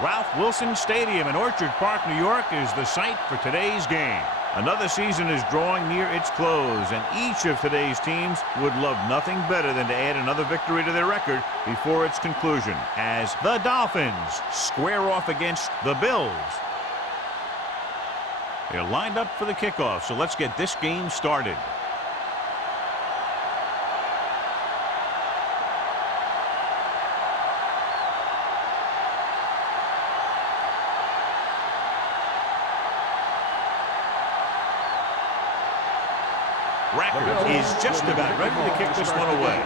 Ralph Wilson Stadium in Orchard Park, New York is the site for today's game. Another season is drawing near its close, and each of today's teams would love nothing better than to add another victory to their record before its conclusion, as the Dolphins square off against the Bills. They're lined up for the kickoff, so let's get this game started. Record is just about ready to kick this one away.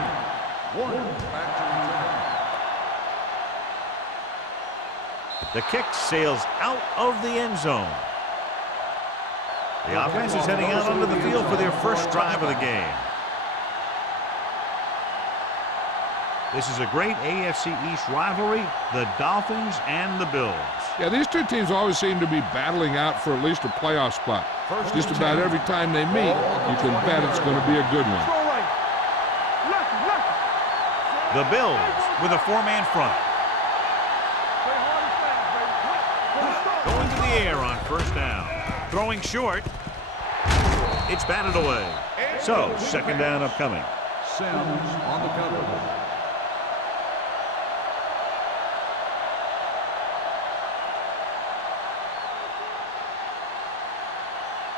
The kick sails out of the end zone. The offense is heading out onto the field for their first drive of the game. This is a great AFC East rivalry, the Dolphins and the Bills. Yeah, these two teams always seem to be battling out for at least a playoff spot. Just about every time they meet, you can bet it's going to be a good one. The Bills with a four-man front. Going to the air on first down. Throwing short. It's batted away. So, second down upcoming. Sims on the cover.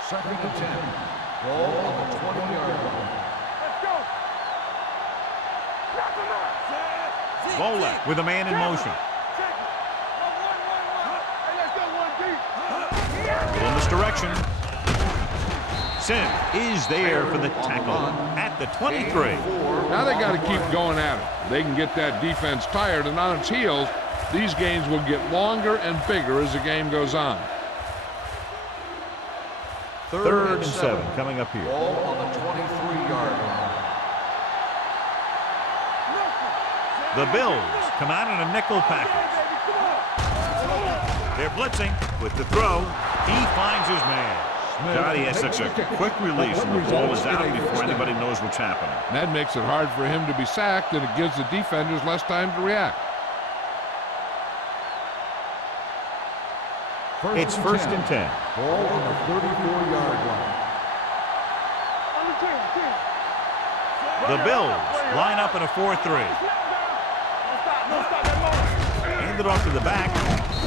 Second and 10. Ball on the 20-yard line. Ball left with a man in motion. In this direction. Sim is there for the tackle at the 23. Now they got to keep going at it. They can get that defense tired and on its heels. These games will get longer and bigger as the game goes on. Third and 7 coming up here. Ball on the 23-yard line. The Bills come out in a nickel package. They're blitzing with the throw. He finds his man. God, he has such a quick release, and the ball is out before anybody knows what's happening. That makes it hard for him to be sacked, and it gives the defenders less time to react. It's first and 10. Ball on the 34-yard line. The Bills line up in a 4-3. Hand it off to the back.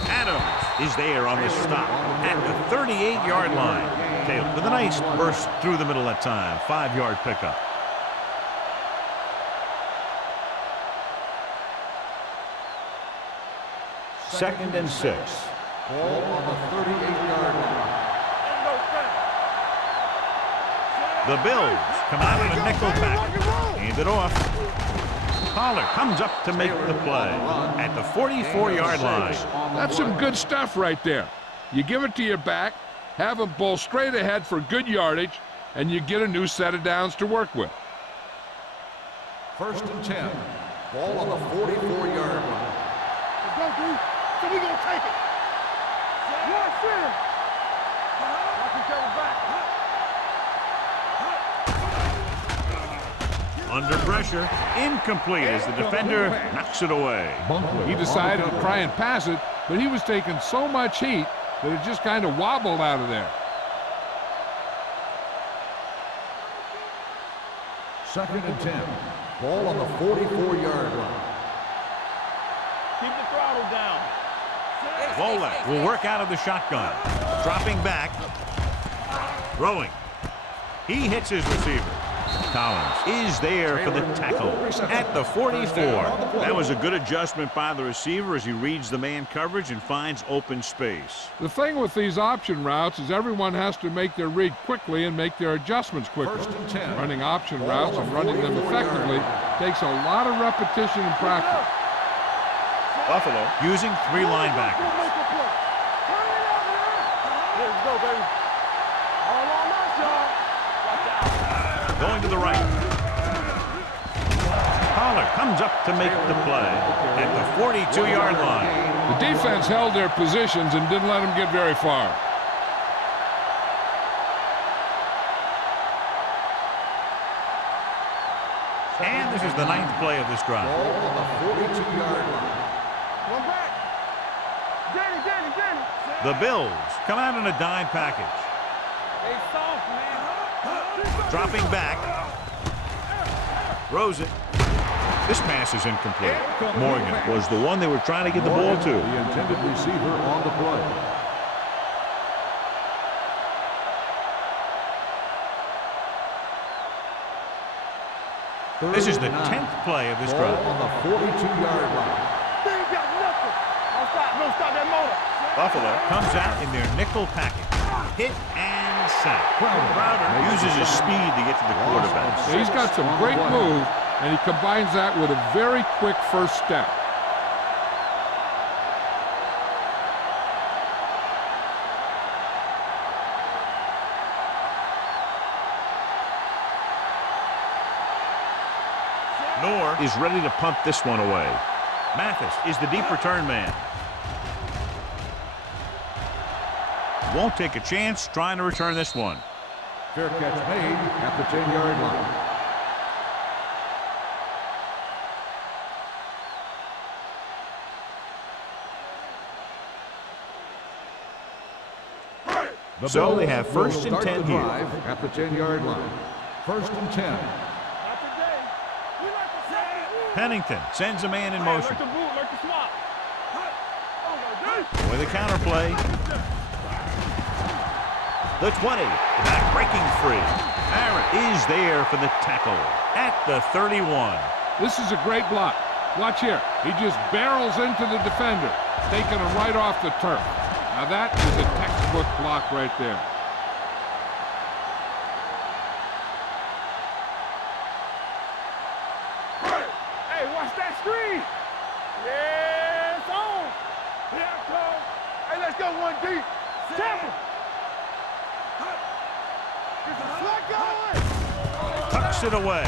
Adams is there on the stop at the 38-yard line. Taylor with a nice burst through the middle that time. 5-yard pickup. Second and 6. Ball on the 38-yard line. The Bills come out in a nickel package. Hand it off. Pollard comes up to make the play at the 44-yard line. That's some good stuff right there. You give it to your back, have him bowl straight ahead for good yardage, and you get a new set of downs to work with. First and 10. Ball on the 44-yard line. Let's go, dude. So we gonna take it. Watch him. Watch him go back. Under pressure, incomplete as the defender knocks it away. He decided to try and pass it, but he was taking so much heat that it just kind of wobbled out of there. Second and 10. Ball on the 44-yard line. Keep the throttle down. Volek will work out of the shotgun. Dropping back. Throwing. He hits his receiver. Collins is there for the tackle at the 44. That was a good adjustment by the receiver as he reads the man coverage and finds open space. The thing with these option routes is everyone has to make their read quickly and make their adjustments quickly. First and 10. Running option routes and running them effectively takes a lot of repetition and practice. Buffalo using 3 linebackers. Let's go, baby. All on us, y'all. Watch out. Going to the right. Pollard comes up to make the play at the 42-yard line. The defense held their positions and didn't let them get very far. And this is the 9th play of this drive. Ball on the 42-yard line. One back. The Bills come out in a dime package. Hey, soft, man. Dropping back. Throws it. This pass is incomplete. Morgan was the one they were trying to get the ball to. The intended receiver on the play. This is the 10th play of this drive. On the 42-yard line. They ain't got nothing. Don't stop that motor. Buffalo comes out in their nickel package. Hit and sack. Crowder uses his speed to get to the quarterback. He's got some great move, and he combines that with a very quick first step. Noor is ready to punt this one away. Mathis is the deep return man. Won't take a chance trying to return this one. Fair catch made at the 10-yard line. So they have first and 10 here. At the 10-yard line. First and 10. Not today. We like to say. Pennington sends a man in motion. Like the boot, like the swap. Oh, With a counterplay. The 20. Back breaking free. Barrett is there for the tackle at the 31. This is a great block. Watch here. He just barrels into the defender, taking him right off the turf. Now that is a textbook block right there. Hey, watch that screen. Yeah, it's on. Yeah, Cole. Hey, let's go one deep. Tampa. Tucks it away.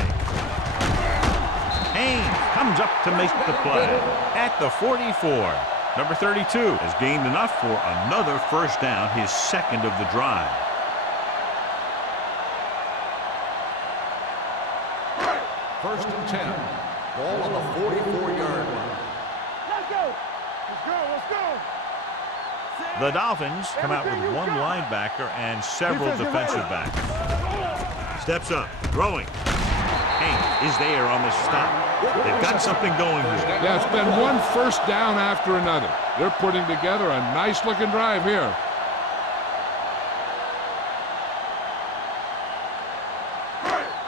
Haynes comes up to make the play at the 44. Number 32 has gained enough for another first down, his second of the drive. First and 10. Ball on the 44-yard line. Let's go. Let's go. Let's go. The Dolphins come out with one linebacker and several defensive backs. Steps up, throwing. Haynes is there on the stop. They've got something going here. Yeah, it's been one first down after another. They're putting together a nice-looking drive here.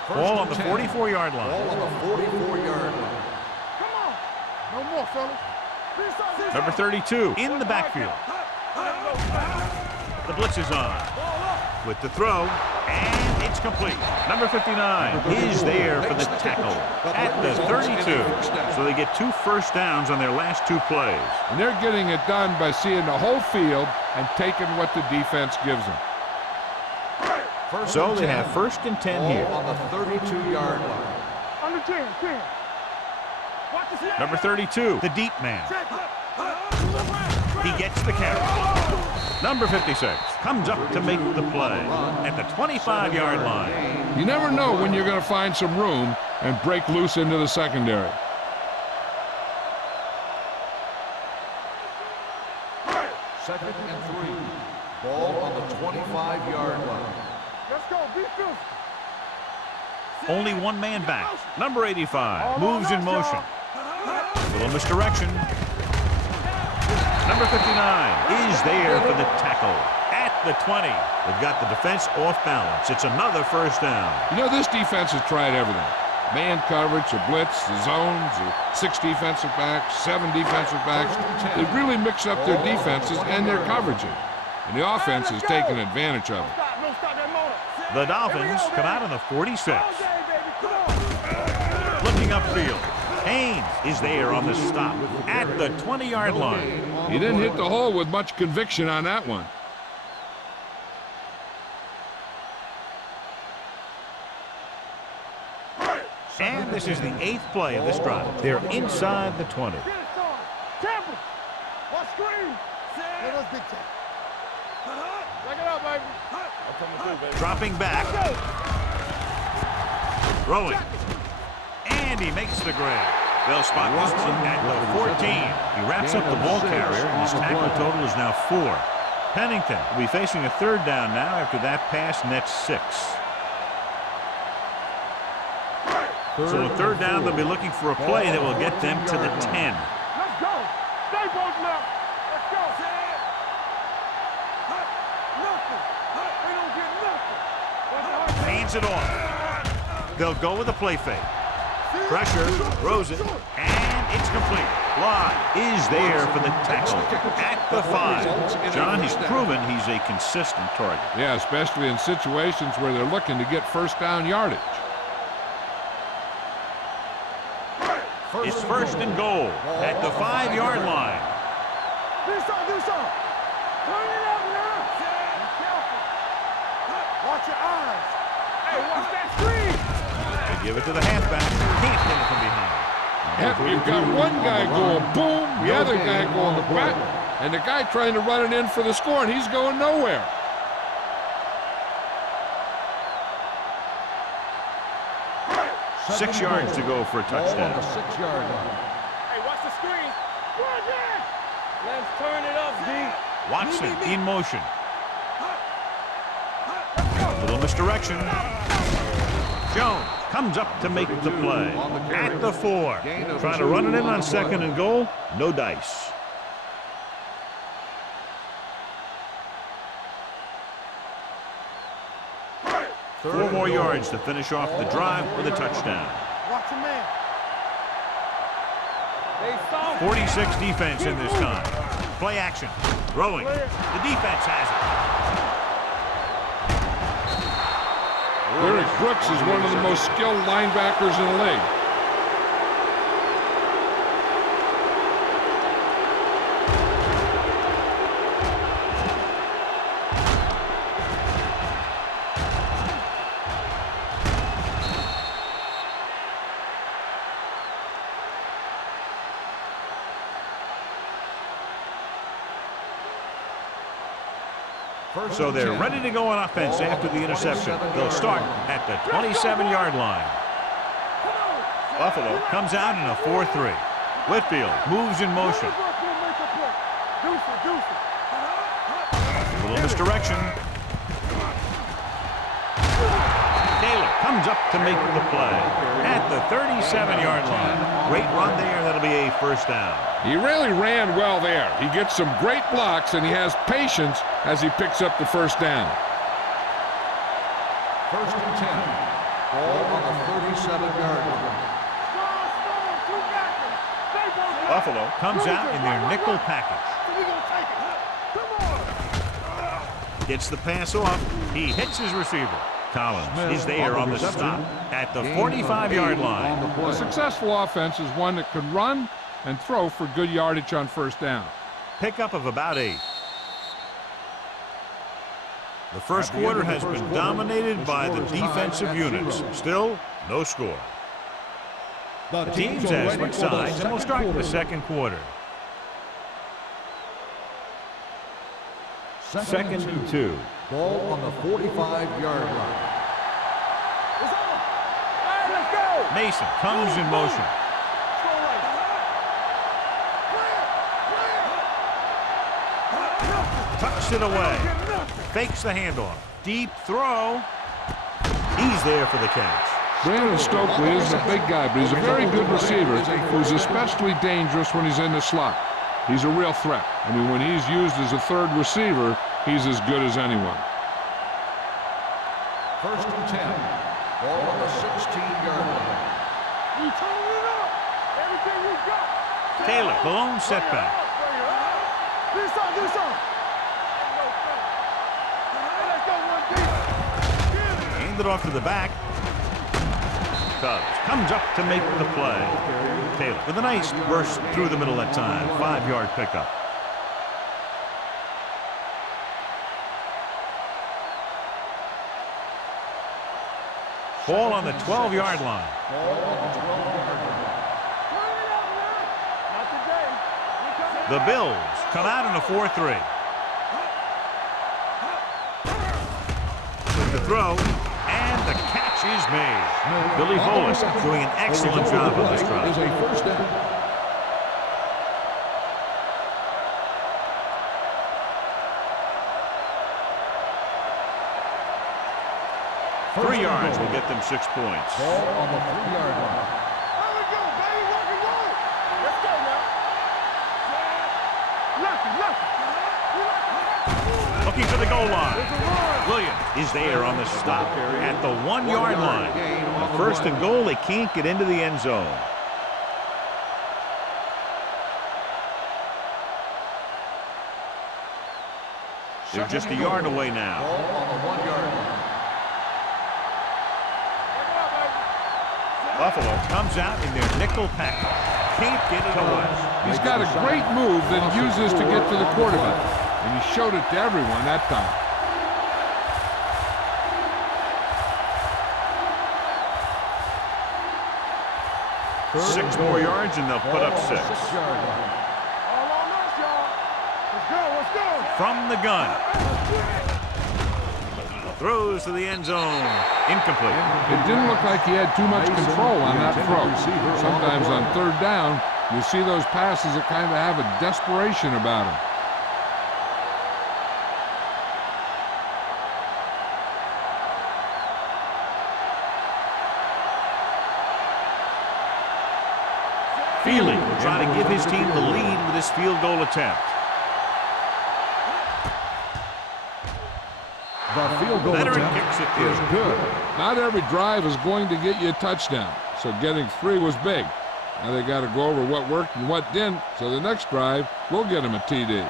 Ball on the 44-yard line. Ball on the 44-yard line. Come on. No more, fellas. Number 32 in the backfield. The blitz is on. With the throw, and it's complete. Number 59 is there for the tackle at the 32. So they get 2 first downs on their last 2 plays. And they're getting it done by seeing the whole field and taking what the defense gives them. So they have first and 10 here. On the 32-yard line. Under 10. Watch the snap. Number 32, the deep man. He gets the carry. Number 56 comes up to make the play at the 25-yard line. You never know when you're going to find some room and break loose into the secondary. Second and 3. Ball on the 25-yard line. Let's go. Defense. Only one man back. Number 85 moves in motion. Little misdirection. Number 59 is there for the tackle at the 20. They've got the defense off balance. It's another first down. You know, this defense has tried everything. Man coverage, a blitz, the zones, 6 defensive backs, 7 defensive backs. They've really mixed up their defenses and their coverages. And the offense has taken advantage of it. Don't stop that motor. The Dolphins come out on the 46. All day, baby. Come on. Looking upfield. Haynes is there on the stop at the 20-yard line. He didn't hit the hole with much conviction on that one. And this is the 8th play of this drive. They're inside the 20. Get it, son. Tampa. Watch screen. Let us big time. Check it out, baby. I'm coming through, baby. Dropping back. Throwing. And he makes the grab. They'll spot this one at the 14. He wraps up the ball carrier, and his tackle total is now 4. Pennington will be facing a third down now after that pass nets 6. So a third down, they'll be looking for a play that will get them to the 10. Let's go. Stay both left. Let's go. Nothing. They don't get nothing. Hands it off. They'll go with a play fake. Pressure, Rosen, and it's complete. Bly is there for the tackle at the 5. John, he's proven he's a consistent target. Yeah, especially in situations where they're looking to get first down yardage. It's first and goal at the 5-yard line. Do something. Turn it up now. Be careful. Watch your eyes. Hey, watch that screen. They give it to the halfback. Can't get it from behind. Yep, you've got one guy going boom, the other guy going back, and the guy trying to run it in for the score, and he's going nowhere. Six yards to go for a touchdown. Ball on the 6-yard line. Hey, watch the screen. Run that. Let's turn it up, D. Watson in motion. Little misdirection. Jones comes up to make the play at the 4. Trying to run it in on second and goal. No dice. Four more yards to finish off the drive with a touchdown. Watch your man. 46 defense in this time. Play action. Throwing. The defense has it. Eric Brooks is one of the most skilled linebackers in the league. So they're ready to go on offense after the interception. They'll start at the 27-yard line. Buffalo comes out in a 4-3. Whitfield moves in motion. A little misdirection. Taylor comes up to make the play at the 37-yard line. Great run there. That'll be a first down. He really ran well there. He gets some great blocks, and he has patience as he picks up the first down. First and 10. Ball on the 37-yard line. Buffalo comes out in their nickel package. Gets the pass off. He hits his receiver. Collins is there on the stop at the 45-yard line. A successful offense is one that can run and throw for good yardage on first down. Pickup of about 8. The first quarter has been dominated by the defensive units. Still, no score. The teams have switched sides, and we'll start the second quarter. Second and 2. Ball on the 45-yard line. Mason comes in motion. Tucks it away. Fakes the handoff. Deep throw. He's there for the catch. Brandon Stokely isn't a big guy, but he's a very good receiver who's especially dangerous when he's in the slot. He's a real threat. I mean, when he's used as a third receiver, he's as good as anyone. First and 10. Ball on the 16-yard line. You turn it up. Everything you got. Taylor, the lone setback. Do something. Let's go one deep. Handed off to the back. Cubs comes up to make the play. Taylor with a nice burst through the middle that time. 5-yard pickup. Ball on the 12-yard line. The Bills come out in a 4-3. With the throw, and the catch is made. Billy Bolus doing an excellent job on this drive. Is a first down. 3 yards will get them 6 points. Ball on the 3-yard line. There we go, baby. Rock and roll. Let's go now. Lucky. Looking for the goal line. Williams is there on the stop at the 1-yard line. The first and goal, they can't get into the end zone. They're just a yard away now. Ball on the 1-yard line. Buffalo comes out in their nickel package. Can't get it away. He's got a great move that he uses to get to the quarterback, and he showed it to everyone that time. 6 more yards and they'll put up 6. 6-yard line. All on us, y'all. Let's go. From the gun. Throws to the end zone. Incomplete. It didn't look like he had too much control on that throw. Sometimes on 3rd down, you see those passes that kind of have a desperation about them. Feely will try to give his team the lead with this field goal attempt. The field goal Veteran attempt kicks it is in. good. Not every drive is going to get you a touchdown, so getting 3 was big. Now they got to go over what worked and what didn't, so the next drive will get him a TD.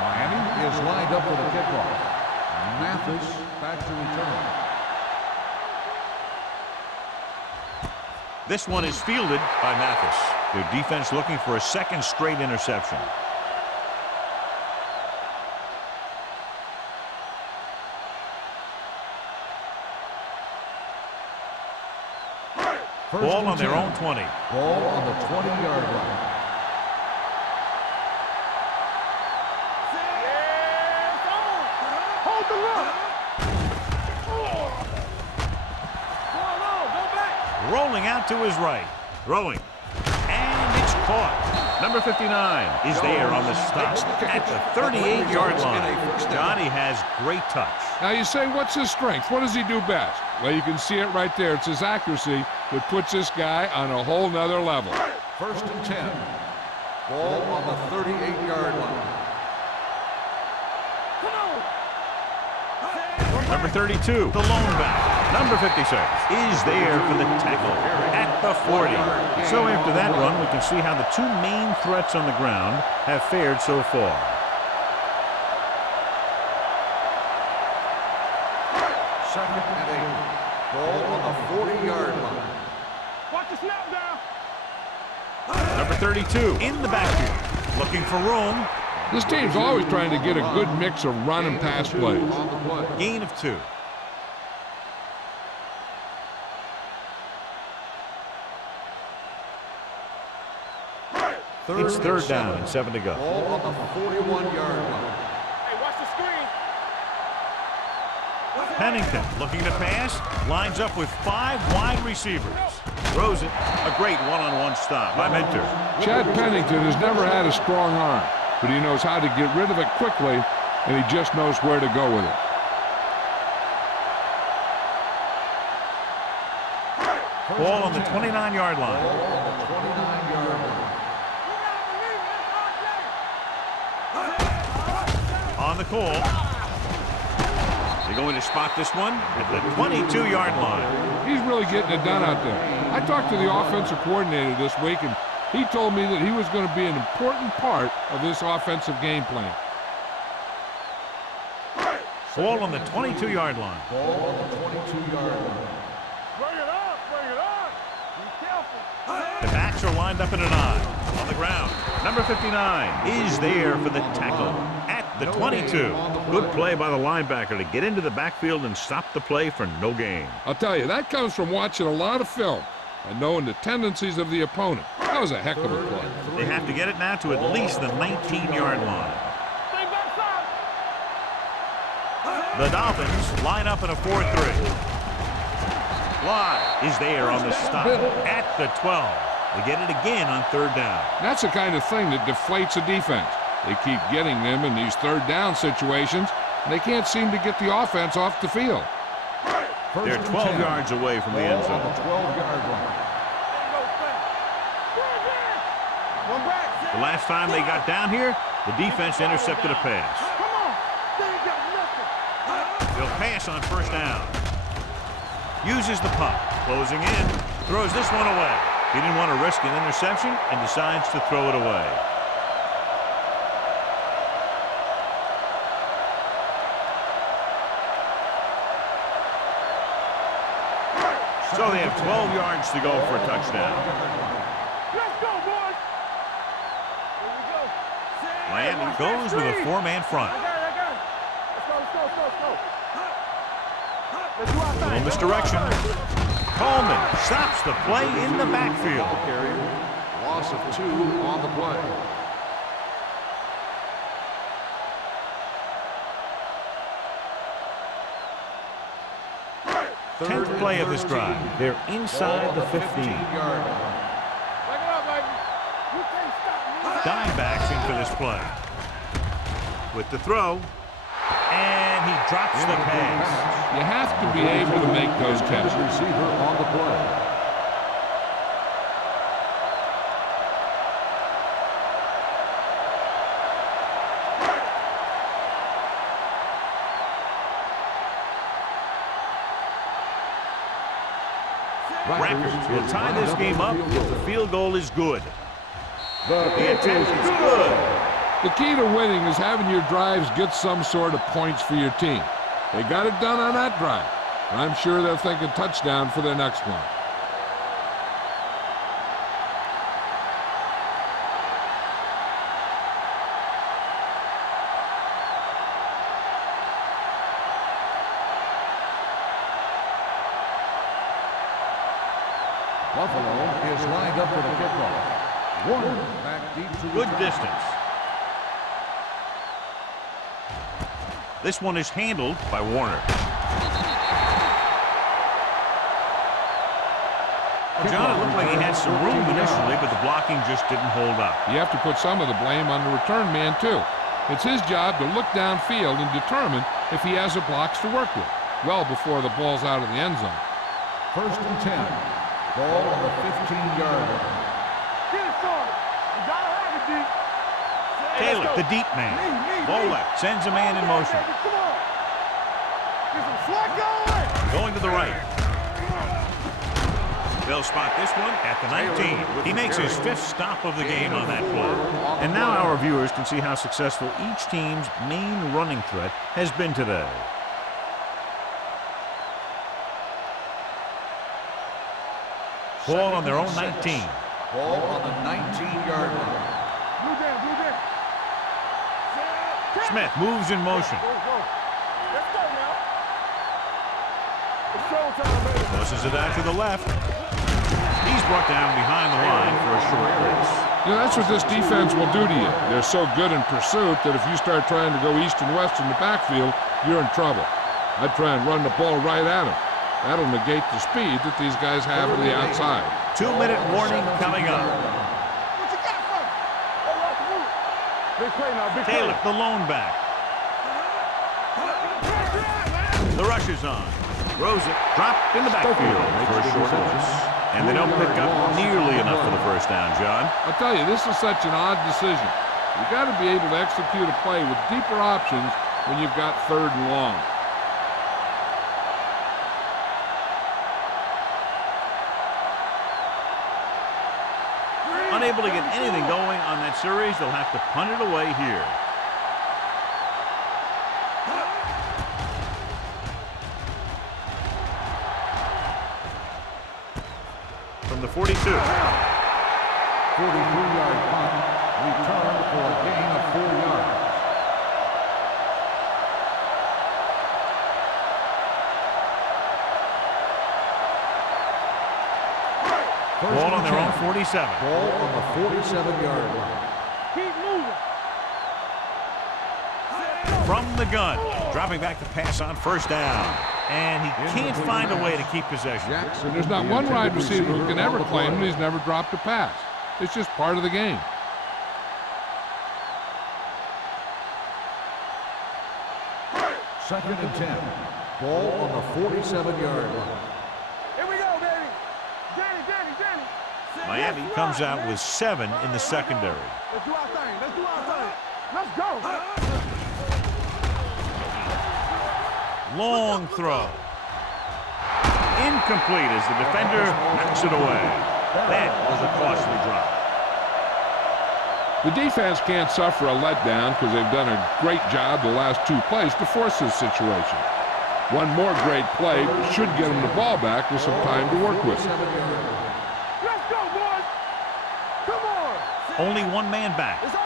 Miami is lined up for the kickoff. Mathis back to return. This one is fielded by Mathis. Their defense looking for a 2nd straight interception. Ball on their own 20. Ball on the 20-yard line. Hold the look. Go back. Rolling out to his right. Throwing. And it's caught. Number 59 is there on the stop at the 38-yard line. Johnny has great touch. Now you say, what's his strength? What does he do best? Well, you can see it right there. It's his accuracy that puts this guy on a whole nother level. 1st and 10. Ball on the 38-yard line. Number 32, the lone back. Number 56 is there for the tackle at the 40. So after that run, we can see how the 2 main threats on the ground have fared so far. Second and 8. Ball on the 40-yard line. Watch the snap down. Number 32 in the backfield, looking for room. This team's always trying to get a good mix of run and pass plays. On the play. Gain of 2. It's 3rd down and 7 to go. Ball on the 41-yard line. Hey, watch the screen. Pennington looking to pass, lines up with 5 wide receivers. Throws it, a great one-on-one stop by Mentor. Chad Pennington has never had a strong arm, but he knows how to get rid of it quickly, and he just knows where to go with it. Ball on the 29-yard line. Ball on the 29-yard line. On the call. They're going to spot this one at the 22-yard line. He's really getting it done out there. I talked to the offensive coordinator this week, and he told me that he was going to be an important part of this offensive game plan. Ball on the 22-yard line. Ball on the 22-yard line. Bring it up. Be careful. The backs are lined up in an I. On the ground, number 59 is there for the tackle at the 22. Good play by the linebacker to get into the backfield and stop the play for no gain. I'll tell you, that comes from watching a lot of film and knowing the tendencies of the opponent. That was a heck of a play. They have to get it now to at least the 19-yard line. Stay backside. The Dolphins line up in a 4-3. Fly is there on the stop at the 12. They get it again on 3rd down. That's the kind of thing that deflates a defense. They keep getting them in these 3rd down situations, and they can't seem to get the offense off the field. They're 12 yards away from the end zone. On the 12-yard line. The last time they got down here, the defense intercepted a pass. They'll pass on 1st down. Uses the punt, closing in, throws this one away. He didn't want to risk an interception and decides to throw it away. So they have 12 yards to go for a touchdown. Let's go, boys. Here we go. Miami goes with a 4-man front. I got it. Let's go. Let's do our Little thing. misdirection. Coleman stops the play in the backfield. Carrier. Loss of 2 on the play. Tenth play of this drive. They're inside the 15. 15-yard line. Back it up, baby. You can't stop me. Dime backs in for this play. With the throw. And he drops the pass. You have to be able to make those catches. Receiver on the play. Rackers will tie this game up if the field goal is good. The attempt is good. The key to winning is having your drives get some sort of points for your team. They got it done on that drive, and I'm sure they'll think a touchdown for their next one. Buffalo is lined up for the kickoff. Warner back deep to Good return. distance. This one is handled by Warner. Well, John, it looked like he had some room initially, but the blocking just didn't hold up. You have to put some of the blame on the return man, too. It's his job to look downfield and determine if he has a blocks to work with, well before the ball's out of the end zone. 1st and 10. Ball on the 15-yard line. Get it started. You gotta have it, D. Taylor, the deep man. Ball left, sends a man in motion. Come on. Get some slack going. Going to the right. They'll spot this one at the 19. He makes his 5th stop of the game on that play. And now our viewers can see how successful each team's main running threat has been today. Ball on their own 19. Ball on the 19-yard line. Blue down. Smith moves in motion. Go. Let's go now. It's showtime, baby. Pushes it out to the left. He's brought down behind the line for a short race. You know, that's what this defense will do to you. They're so good in pursuit that if you start trying to go east and west in the backfield, you're in trouble. I'd try and run the ball right at them. That'll negate the speed that these guys have to the outside. 2-minute warning coming up. What you got for me? Oh, watch the move. Big play now, big play. Taylor, the lone back. The rush is on. Throws it, dropped in the backfield for a short loss. And they don't pick up nearly enough for the 1st down, John. I'll tell you, this is such an odd decision. You've got to be able to execute a play with deeper options when you've got 3rd and long. Unable to get anything going on that series, they'll have to punt it away here. From the 42. 43-yard punt. Return for a gain of 4 yards. Ball on their own 47. Ball on the 47-yard line. Keep moving. from the gun. Dropping back to pass on first down. And he can't find a way to keep possession. And there's not one wide receiver who can ever claim that he's never dropped a pass. It's just part of the game. Second and 10. Ball on the 47-yard line. Here we go, baby. Danny. Miami comes out with 7 in the secondary. Let's do our thing. Let's go. Long throw. Incomplete as the defender knocks it away. That was a costly drop. The defense can't suffer a letdown because they've done a great job the last 2 plays to force this situation. One more great play should get them the ball back with some time to work with. Let's go, boys. Come on. Only one man back. It's on.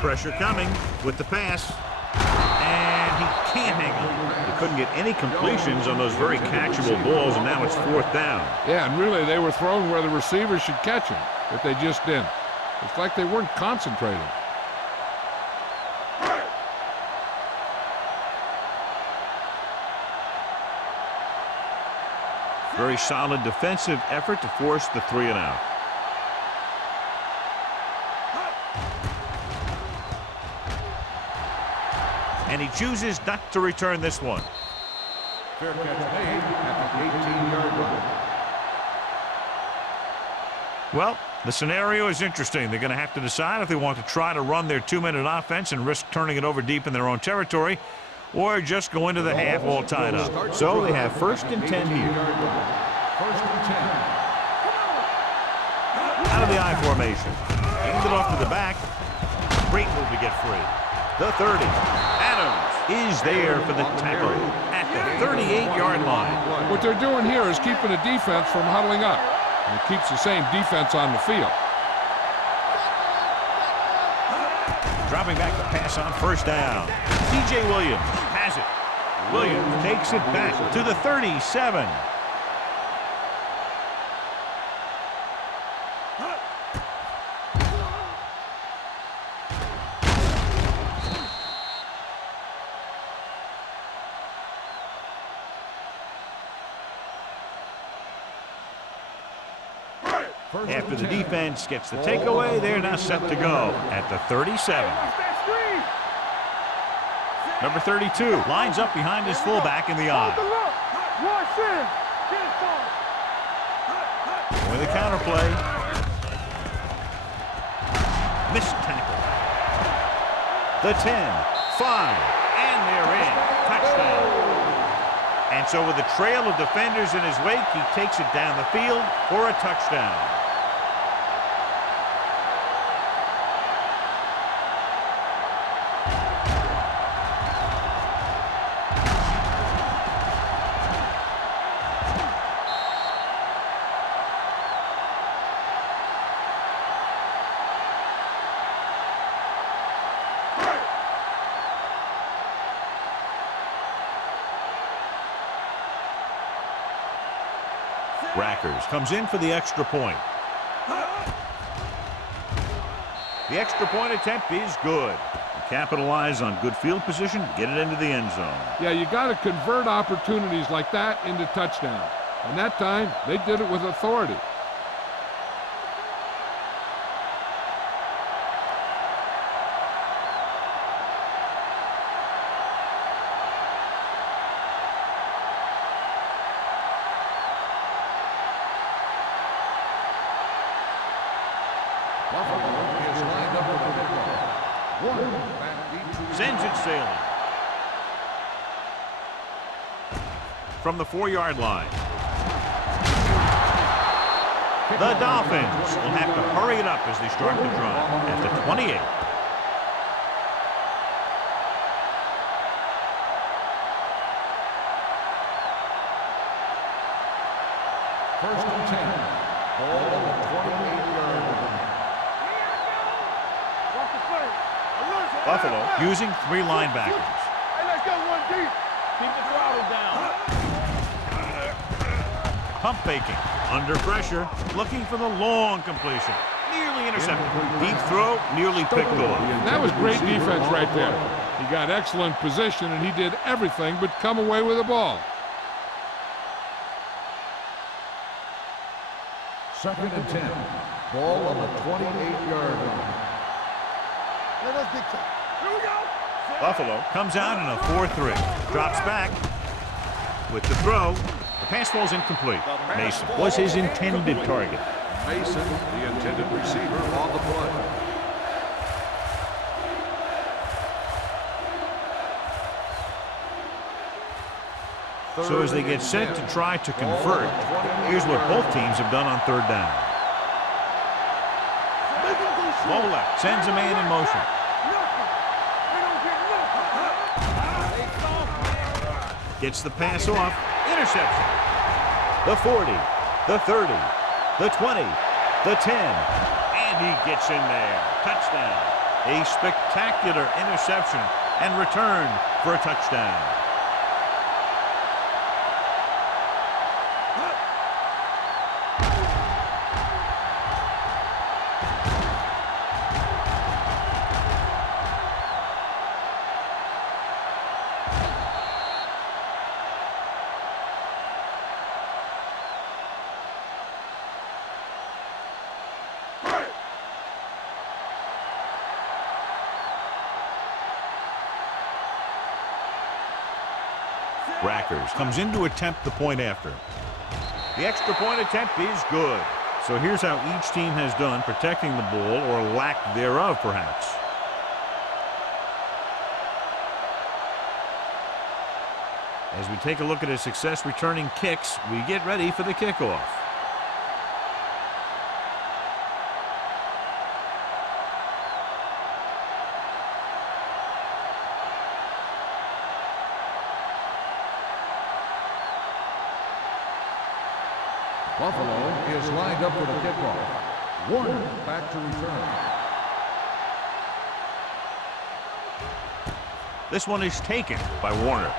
Pressure coming with the pass. And he can't hang on. He couldn't get any completions on those very catchable balls, and now it's 4th down. Yeah, and really they were thrown where the receivers should catch them, but they just didn't. It's like they weren't concentrating. Very solid defensive effort to force the 3 and out. And he chooses not to return this one. Fair catch made at the 18-yard line. Well, the scenario is interesting. They're going to have to decide if they want to try to run their 2-minute offense and risk turning it over deep in their own territory, or just go into the half all tied up. So they have 1st and 10 here. 1st and 10. Out of the I formation. Hands it off to the back. Great move to get free. The 30. Adams is there for the tackle at the 38-yard line. What they're doing here is keeping the defense from huddling up. And it keeps the same defense on the field. Dropping back to pass on 1st down. TJ Williams has it. Williams takes it back to the 37. After the defense gets the takeaway, they're now set to go at the 37. Number 32 lines up behind his fullback in the I. With a counter play. Missed tackle. The 10, 5, and they're in. Touchdown. And so with a trail of defenders in his wake, he takes it down the field for a touchdown. Rackers comes in for the extra point. The extra point attempt is good. Capitalize on good field position, get it into the end zone. Yeah, you got to convert opportunities like that into touchdowns. And that time, they did it with authority. Sends it sailing. From the 4-yard line. The Dolphins will have to hurry it up as they start the drive at the 28. First and 10. Ball on the 28-yard line. Buffalo using 3 linebackers. Hey, let's go 1 deep. Keep the throttle down. Pump faking. Under pressure. Looking for the long completion. Nearly intercepted. Deep throw, nearly picked off. That was great defense right there. He got excellent position, and he did everything but come away with the ball. 2nd and 10. Ball on the 28-yard line. Here we go. Buffalo comes out in a 4-3. Drops back with the throw. The pass falls incomplete. Mason was his intended target. Mason, the intended receiver, on the play. So as they get set to try to convert, here's what both teams have done on 3rd down. Volek sends a man in motion. Gets the pass off. Interception. The 40, the 30, the 20, the 10. And he gets in there. Touchdown. A spectacular interception and return for a touchdown. Rackers comes in to attempt the point after. The extra point attempt is good. So here's how each team has done protecting the ball, or lack thereof, perhaps. As we take a look at his success returning kicks, we get ready for the kickoff. Buffalo is lined up for the kickoff. Warner back to return. This one is taken by Warner.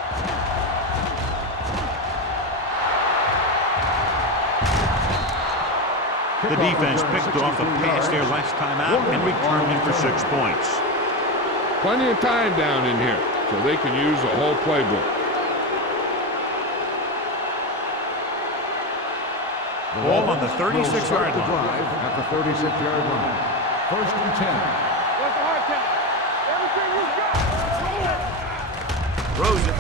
The defense picked off a pass there last time out and returned it for 6 points. Plenty of time down in here, so they can use the whole playbook. The ball on the 36-yard line. At the 36-yard line. 1st and 10. What's the hard count? Everything you got. Throws it.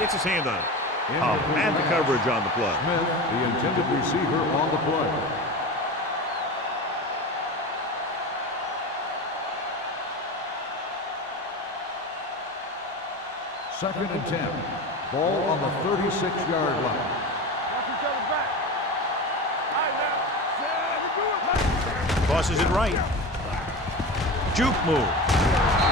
Gets his hand on it. And the coverage on the play. Smith, the intended receiver, on the play. Second and 10. Ball on the 36-yard line. Watch each other back. All right, now. Tosses it right. Juke move.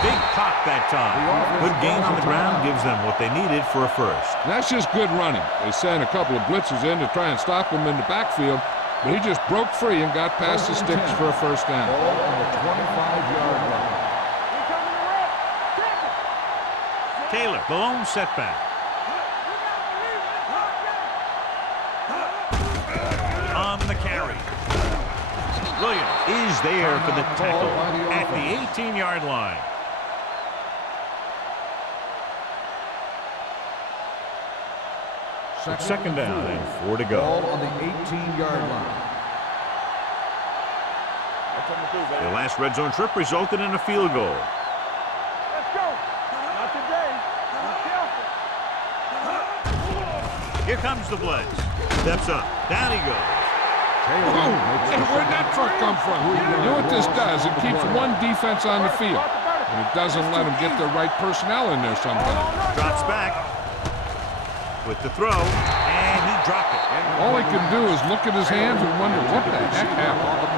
Big pop that time. Good gain on the ground gives them what they needed for a first. That's just good running. They sent a couple of blitzes in to try and stop him in the backfield, but he just broke free and got past the sticks for a first down. Ball on the 25-yard line. Taylor, the lone setback. On the carry. Williams is there for the tackle at the 18-yard line. Second down and 4 to go. Ball on the 18-yard line. Their last red zone trip resulted in a field goal. Let's go. Not today. Be careful. Here comes the blitz. Steps up. Down he goes. Hey, where'd that truck come from? You know what this does? It keeps one defense on the field, and it doesn't let them get the right personnel in there sometimes. Drops back with the throw, and he dropped it. All he can do is look at his hands and wonder what the heck happened.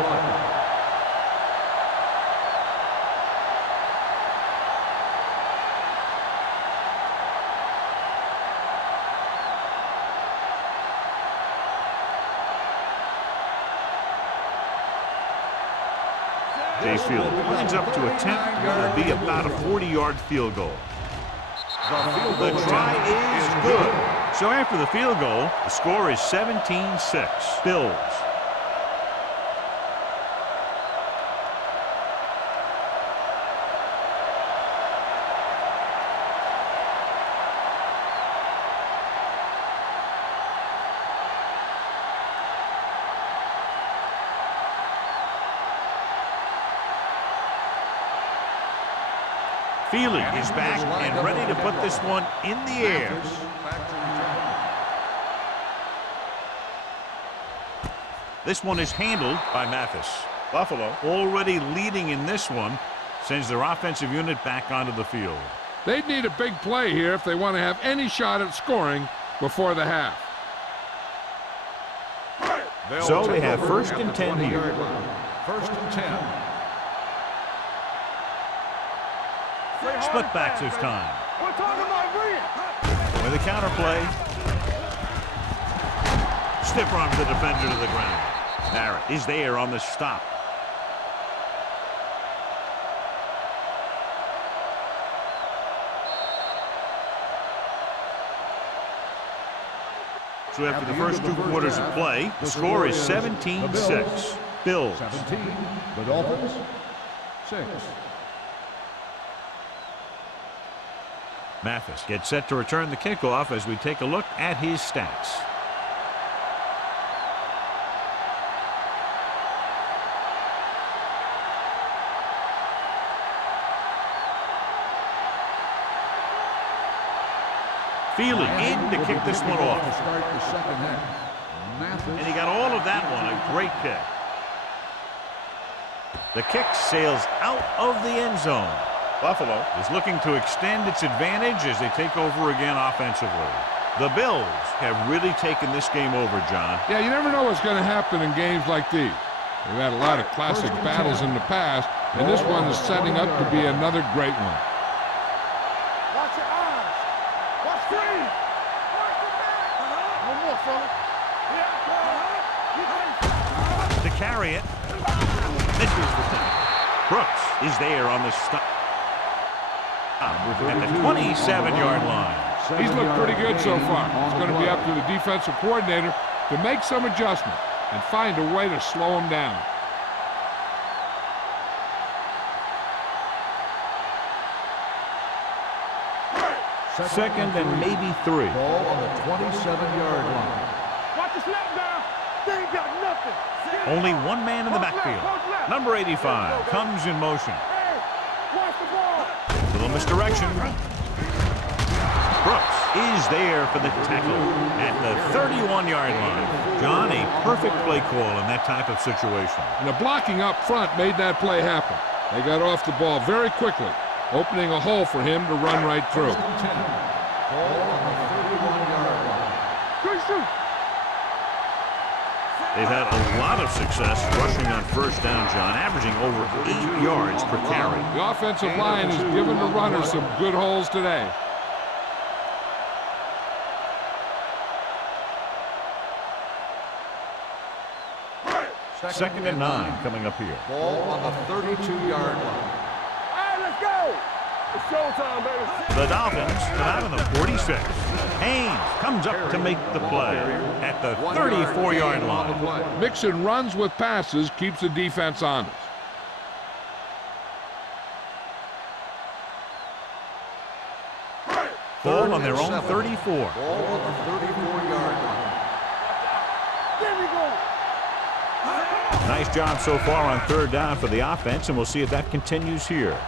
Chase Field lines up to attempt what will be about a 40-yard field goal. The try is good. So after the field goal, the score is 17-6. Bills. Feely is back and ready to put this one in the air. This one is handled by Mathis. Buffalo already leading in this one, sends their offensive unit back onto the field. They'd need a big play here if they want to have any shot at scoring before the half. So they have 1st and 10 here. 1st and 10. Split backs this time. We're talking about Green. With a counter play. Stiff arms the defender to the ground. Barrett is there on the stop. So after the first 2 quarters of play, the score is 17-6. Bills. 17. The Dolphins, 6. Mathis gets set to return the kickoff as we take a look at his stats. Feely in to kick this one off. To start the second half. And he got all of that one. A great kick. The kick sails out of the end zone. Buffalo is looking to extend its advantage as they take over again offensively. The Bills have really taken this game over, John. Yeah, you never know what's going to happen in games like these. We've had a lot of classic battles in the past, and this one is setting up to be another great one. Watch your eyes. Watch Green. Watch the back. One more, fella. To carry it. Misses the tackle. Brooks is there on the stop. At the 27-yard line. He's looked pretty good so far. It's going to be up to the defensive coordinator to make some adjustment and find a way to slow him down. Second and maybe 3. Ball on the 27-yard line. Watch the snap down. They ain't got nothing. Only one man in the backfield. Number 85 comes in motion. Hey, watch the ball. Little misdirection. Brooks is there for the tackle at the 31-yard line. John, a perfect play call in that type of situation. And the blocking up front made that play happen. They got off the ball very quickly, opening a hole for him to run right through. 10. Ball on the 31-yard line. Good shoot. They've had a lot of success rushing on first down, John, averaging over 8 yards per carry. The offensive line has given the runners some good holes today. Second and 9 coming up here. Ball on the 32-yard line. All right, let's go. It's showtime, baby. The Dolphins come out on the 46. Haynes comes up to make the play at the 34-yard line. Mixing runs with passes keeps the defense honest. Ball on their own 34. Ball on the 34-yard line. There we go. Nice job so far on third down for the offense, and we'll see if that continues here.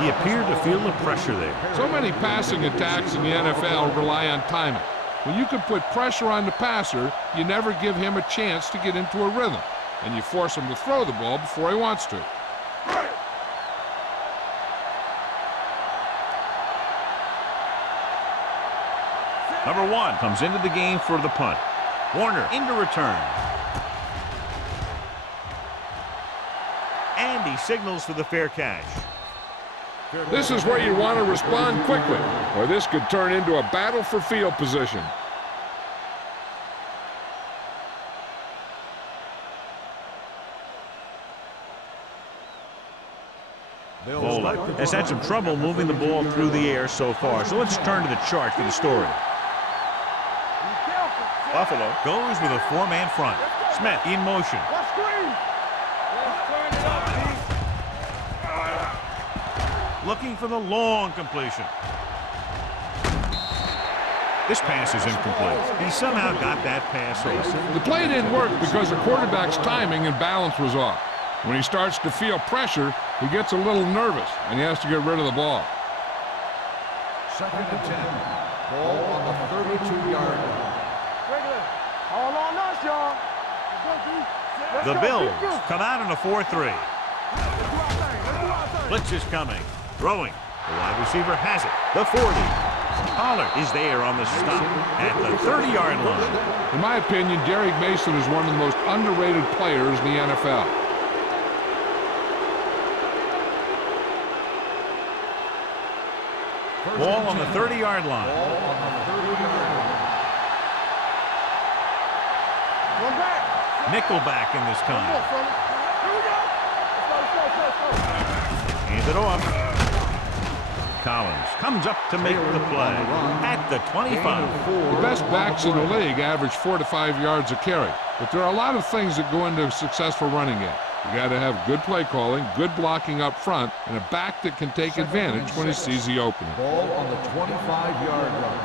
He appeared to feel the pressure there. So many passing attacks in the NFL rely on timing. When you can put pressure on the passer, you never give him a chance to get into a rhythm, and you force him to throw the ball before he wants to. Number 1 comes into the game for the punt. Warner into return. And he signals for the fair catch. This is where you want to respond quickly, or this could turn into a battle for field position. Vola has had some trouble moving the ball through the air so far, so let's turn to the chart for the story. Buffalo goes with a 4-man front. Smith in motion. Watch Green. Let's turn it up, Looking for the long completion. This pass is incomplete. He somehow got that pass off. The play didn't work because the quarterback's timing and balance was off. When he starts to feel pressure, he gets a little nervous, and he has to get rid of the ball. 2nd and 10. Ball on the 32-yard line. Regular. All on us, y'all. The Bills come out in a 4-3. Blitz is coming. Throwing. The wide receiver has it. The 40. Pollard is there on the stop at the 30-yard line. In my opinion, Derrick Mason is one of the most underrated players in the NFL. Ball on the 30-yard line. Ball on the 30-yard line. One back. Nickelback in this One more, time. fella. Here we go. Let's go. Hands it off. Collins comes up to make the play at the 25. The best backs in the league average 4 to 5 yards a carry, but there are a lot of things that go into a successful running game. You got to have good play calling, good blocking up front, and a back that can take advantage when he sees the opening. Ball on the 25-yard line.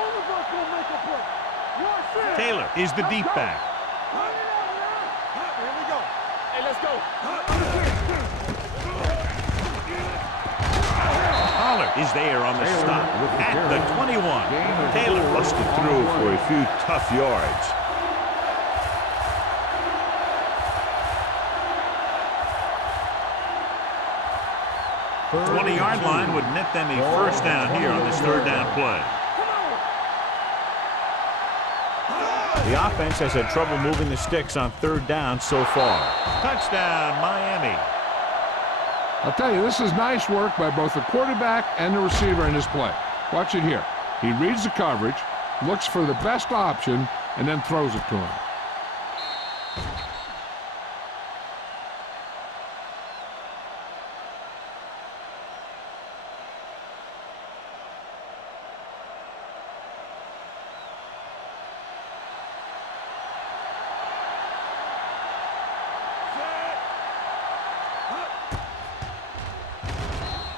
One of us will make a play. Taylor is the deep back. Here we go. Hey, let's go. Pollard is there on the stop at the 21. Taylor busted through for a few tough yards. The 20-yard line would net them a first down here on this third down play. The offense has had trouble moving the sticks on third down so far. Touchdown, Miami. I'll tell you, this is nice work by both the quarterback and the receiver in this play. Watch it here. He reads the coverage, looks for the best option, and then throws it to him.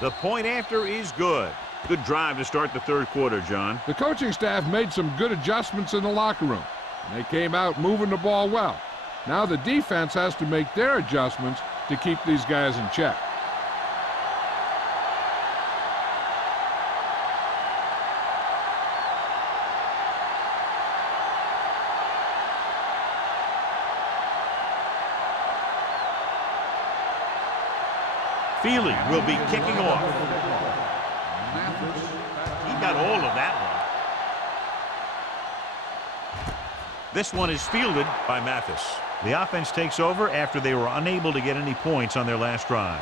The point after is good. Good drive to start the third quarter, John. The coaching staff made some good adjustments in the locker room, and they came out moving the ball well. Now the defense has to make their adjustments to keep these guys in check. Feely will be kicking off. He got all of that one. This one is fielded by Mathis. The offense takes over after they were unable to get any points on their last drive.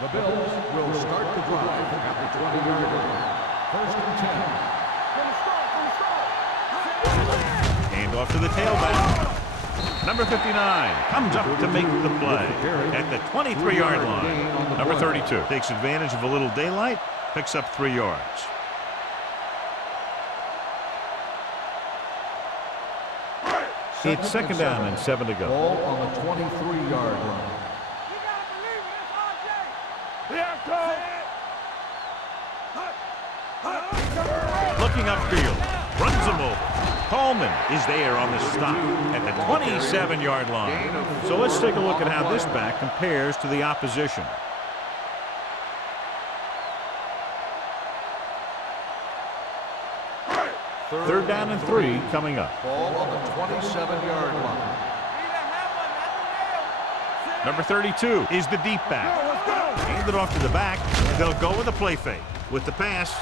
The Bills will start the drive at the 20-yard line. 1st and 10. Off to the tailback. Number 59 comes up to make the play at the 23-yard line. Number 32 takes advantage of a little daylight, picks up 3 yards. It's 2nd down and 7 to go. Ball on the 23-yard line. Looking upfield, runs him over. Coleman is there on the stop at the 27-yard line. So let's take a look at how this back compares to the opposition. Third down and 3 coming up. Ball on the 27-yard line. Number 32 is the deep back. Hand it off to the back. They'll go with a play fake. With the pass,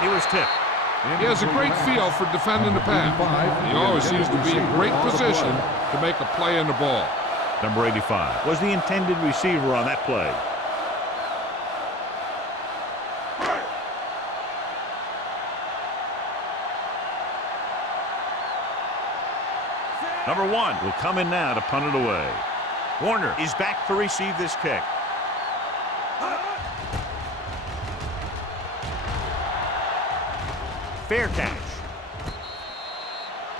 he was tipped. He has a great feel for defending the pass. He always seems to be in great position to make a play in the ball. Number 85 was the intended receiver on that play. Number 1 will come in now to punt it away. Warner is back to receive this kick. Fair catch.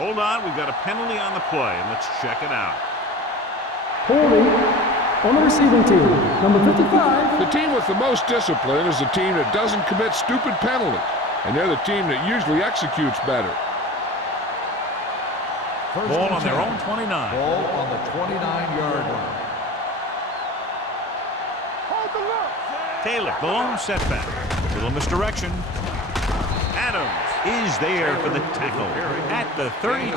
Hold on, we've got a penalty on the play, and let's check it out. Holding on the receiving team, number 55. The team with the most discipline is the team that doesn't commit stupid penalties. and they're the team that usually executes better. Ball on their own 29. Ball on the 29-yard line. Hold the look. Taylor, the lone setback. Little misdirection. Adams is there for the tackle at the 32.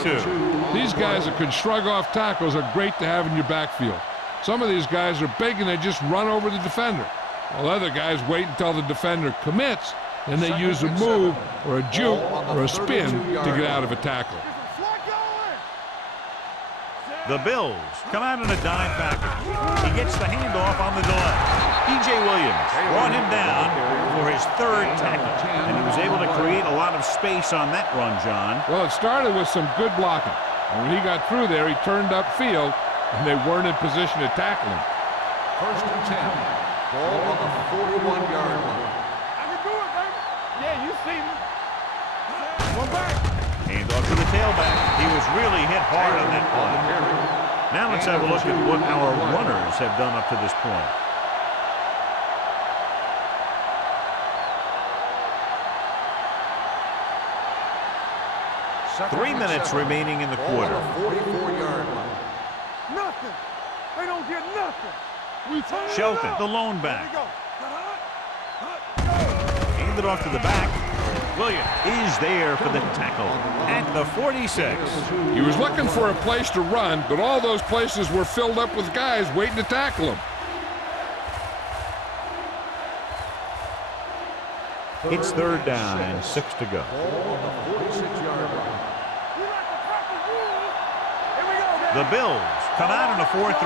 These guys that can shrug off tackles are great to have in your backfield. Some of these guys are big and they just run over the defender, while other guys wait until the defender commits, and they use a move or a juke or a spin to get out of a tackle. The Bills come out in a dime package. He gets the handoff on the delay. E.J. Williams brought him down for his third tackle, and he was able to create a lot of space on that run, John. Well, it started with some good blocking, and when he got through there, he turned upfield, and they weren't in position to tackle him. 1st and 10. Ball on the 41-yard line. I can do it, baby. Yeah, you see me. One back. Handoff to the tailback. He was really hit hard on that play. Now let's have a look at what our runners have done up to this point. Second 3 and minutes 7. remaining in the Ball quarter. on the 44-yard line. Nothing. They don't get nothing. We turn Shelton, it up. the lone There back. we go. Handed off to the back. Williams is there for the tackle at the 46. He was looking for a place to run, but all those places were filled up with guys waiting to tackle him. It's 3rd down and 6 to go. Ball on the 46-yard line. We like to practice rules. Here we go, baby. The Bills come out in a 4-3.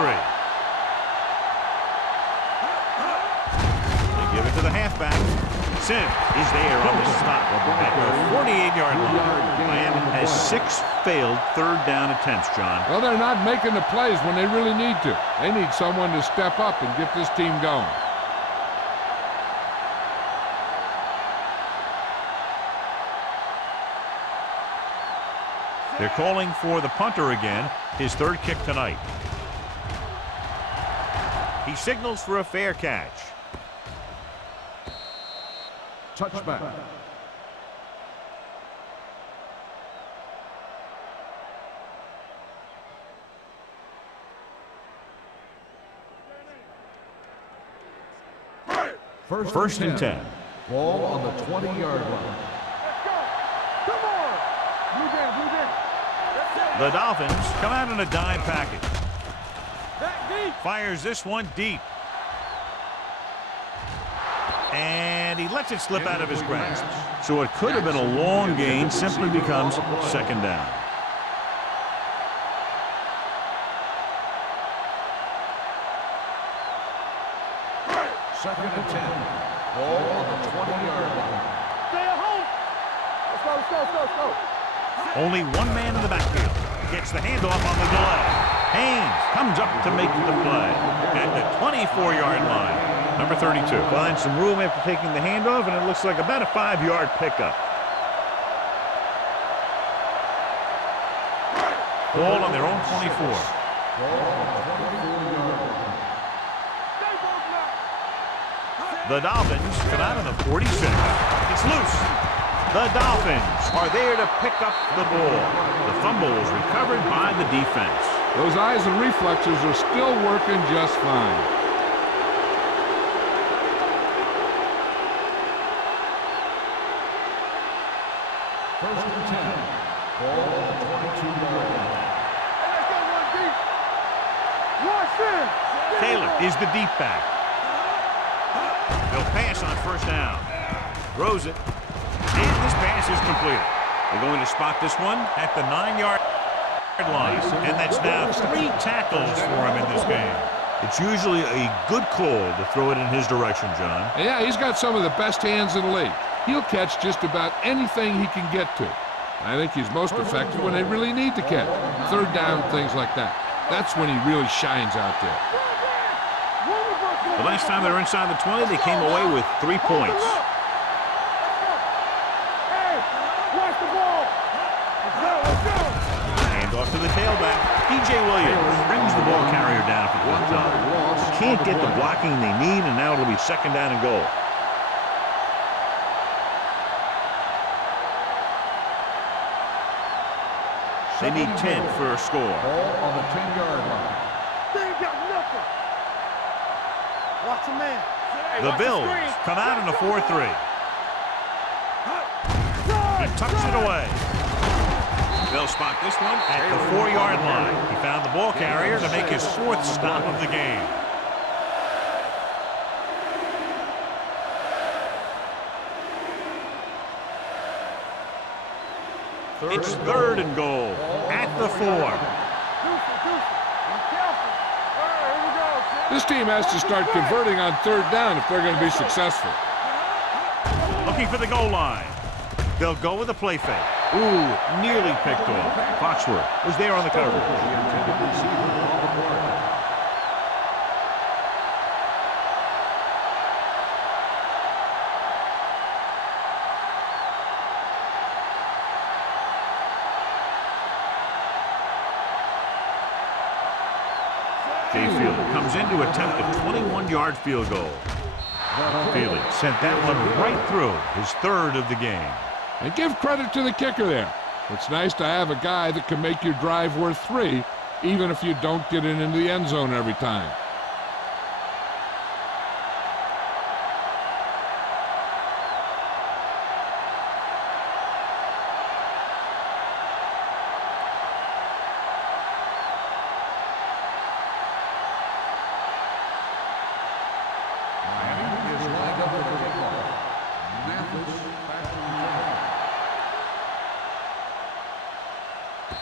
They give it to the halfback. Sim is there on the stop at the 48-yard line. Miami has 6 failed 3rd down attempts, John. Well, they're not making the plays when they really need to. They need someone to step up and get this team going. They're calling for the punter again, his 3rd kick tonight. He signals for a fair catch. Touchback. First and 10. Ball on the 20-yard line. Let's go. Come on. Blue down, blue down. The Dolphins come out in a dime package. Back deep. Fires this one deep. And he lets it slip out of his grasp. So what could have been a long gain simply becomes 2nd down. Second and 10. Ball on the 20-yard line. Stay at home. Let's go, let's go, let's go, let's go. Only one man in the backfield. Gets the handoff on the delay. Haynes comes up to make the play at the 24-yard line. Number 32 finds some room after taking the handoff, and it looks like about a 5-yard pickup. Ball on their own 24. Ball on the 24-yard line. Stay both now. The Dolphins come out on the 46. It's loose. The Dolphins are there to pick up the ball. The fumble is recovered by the defense. Those eyes and reflexes are still working just fine. First and 10. Ball on the 22-yard line. Hey, let's go one deep. Watch this. Taylor is the deep back. They'll pass on 1st down. Throws it. And this pass is completed. They're going to spot this one at the 9-yard line. And that's now 3 tackles for him in this game. It's usually a good call to throw it in his direction, John. Yeah, he's got some of the best hands in the league. He'll catch just about anything he can get to. I think he's most effective when they really need to catch. 3rd down, things like that. That's when he really shines out there. The last time they were inside the 20, they came away with 3 points. Hey, watch the ball. Let's go, let's go. Hand off to the tailback. E.J. Williams brings the ball carrier down for the touchdown. Can't get the blocking they need, and now it'll be 2nd down and goal. They need 10 for a score. Ball on the 10-yard line. They ain't got nothing. Watch a man. Hey, The watch Bills screen. come out in a 4-3. He tucks it away. They'll spot this one at the 4-yard line. He found the ball carrier to make his 4th stop of the game. It's 3rd and goal at the 4. This team has to start converting on 3rd down if they're going to be successful. Looking for the goal line. They'll go with a play fake. Ooh, nearly picked off. Foxworth was there on the coverage. Mayfield comes in to attempt a 21-yard field goal. Feely sent that one right through, his 3rd of the game. And give credit to the kicker there. It's nice to have a guy that can make your drive worth 3, even if you don't get it into the end zone every time.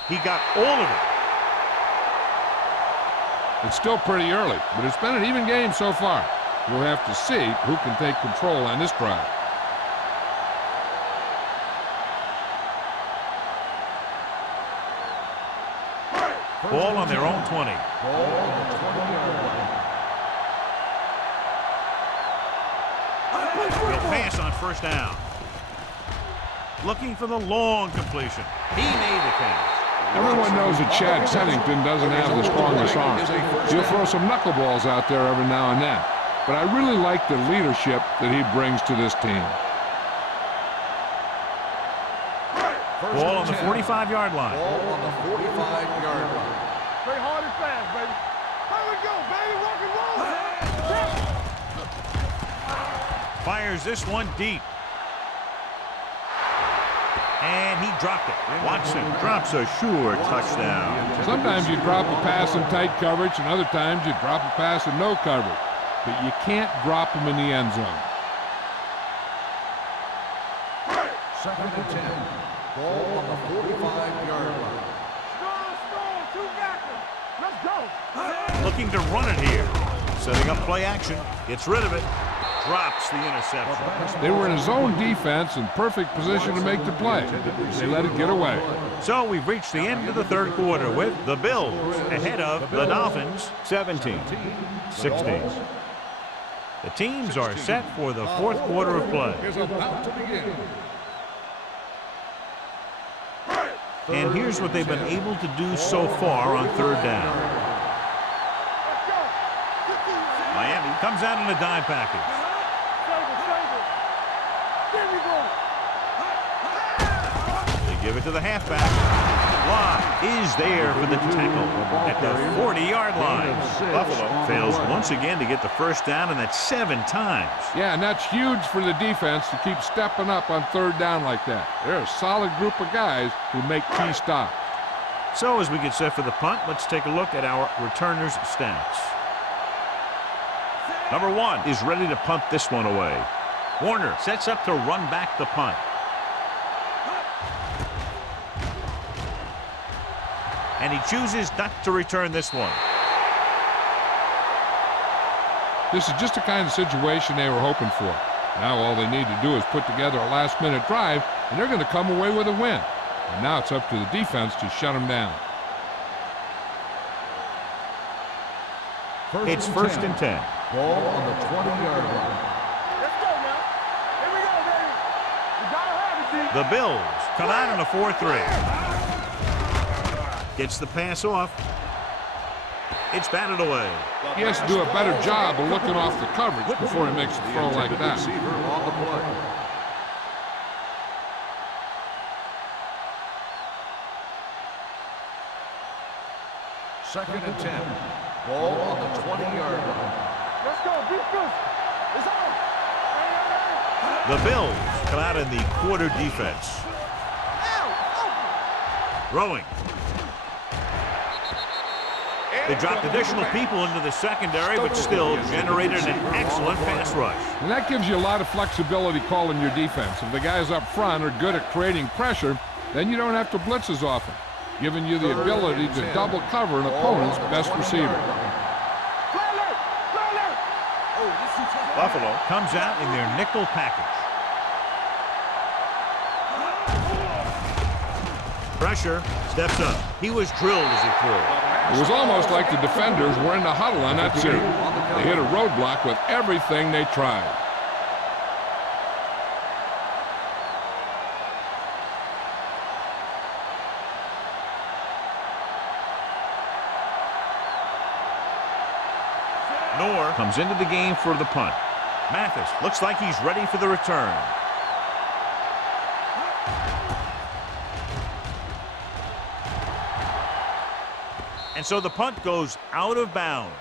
He got all of it. It's still pretty early, but it's been an even game so far. We'll have to see who can take control on this drive. Ball on their own 20. Ball on the 20-yard line. He'll pass on 1st down. Looking for the long completion. He made the catch. Everyone knows that Chad Pennington doesn't have the strongest arm. He'll throw some knuckleballs out there every now and then. But I really like the leadership that he brings to this team. Ball on the 45-yard line. Ball on the 45-yard line. Play hard and fast, baby. Here we go, baby. Rock and roll. Fires this one deep. And he dropped it. Watson drops a sure touchdown. Sometimes you drop a pass in tight coverage, and other times you drop a pass in no coverage. But you can't drop them in the end zone. 2nd and 10. Ball on the 45-yard line. Strong, 2 backers. Let's go. Looking to run it here. Setting up play action. Gets rid of it. Drops the interception. They were in a zone defense in perfect position to make the play. They let it get away. So we've reached the end of the 3rd quarter with the Bills ahead of the Dolphins 17-16. The teams are set for the 4th quarter of play. Is about to begin. And here's what they've been able to do so far on 3rd down. Miami comes out in a dime package. They give it to the halfback. Watt is there for the tackle at the 40-yard line. Buffalo fails once again to get the 1st down, and that's 7 times. Yeah, and that's huge for the defense to keep stepping up on 3rd down like that. They're a solid group of guys who make key stops. So as we get set for the punt, let's take a look at our returners' stats. Number 1 is ready to punt this one away. Warner sets up to run back the punt. And he chooses not to return this one. This is just the kind of situation they were hoping for. Now all they need to do is put together a last-minute drive, and they're going to come away with a win. And now it's up to the defense to shut them down. It's 1st and 10. Ball on the 20-yard line. Let's go now. Here we go, baby. We gotta have it, D. The Bills come out in a 4-3. Gets the pass off. It's batted away. He has to do a better job of looking off the coverage before he makes a throw like that. Receiver on the play. Second and 10. Ball on the 20-yard line. Let's go, defense. It's on. The Bills come out in the quarter defense. Throwing. They dropped additional people into the secondary, but still generated an excellent pass rush. And that gives you a lot of flexibility calling your defense. If the guys up front are good at creating pressure, then you don't have to blitz as often, giving you the ability to double cover an opponent's best receiver. Buffalo comes out in their nickel package. Pressure, steps up. He was drilled as he threw. It was almost like the defenders were in the huddle on that series. They hit a roadblock with everything they tried. Noor comes into the game for the punt. Mathis looks like he's ready for the return. And so the punt goes out of bounds.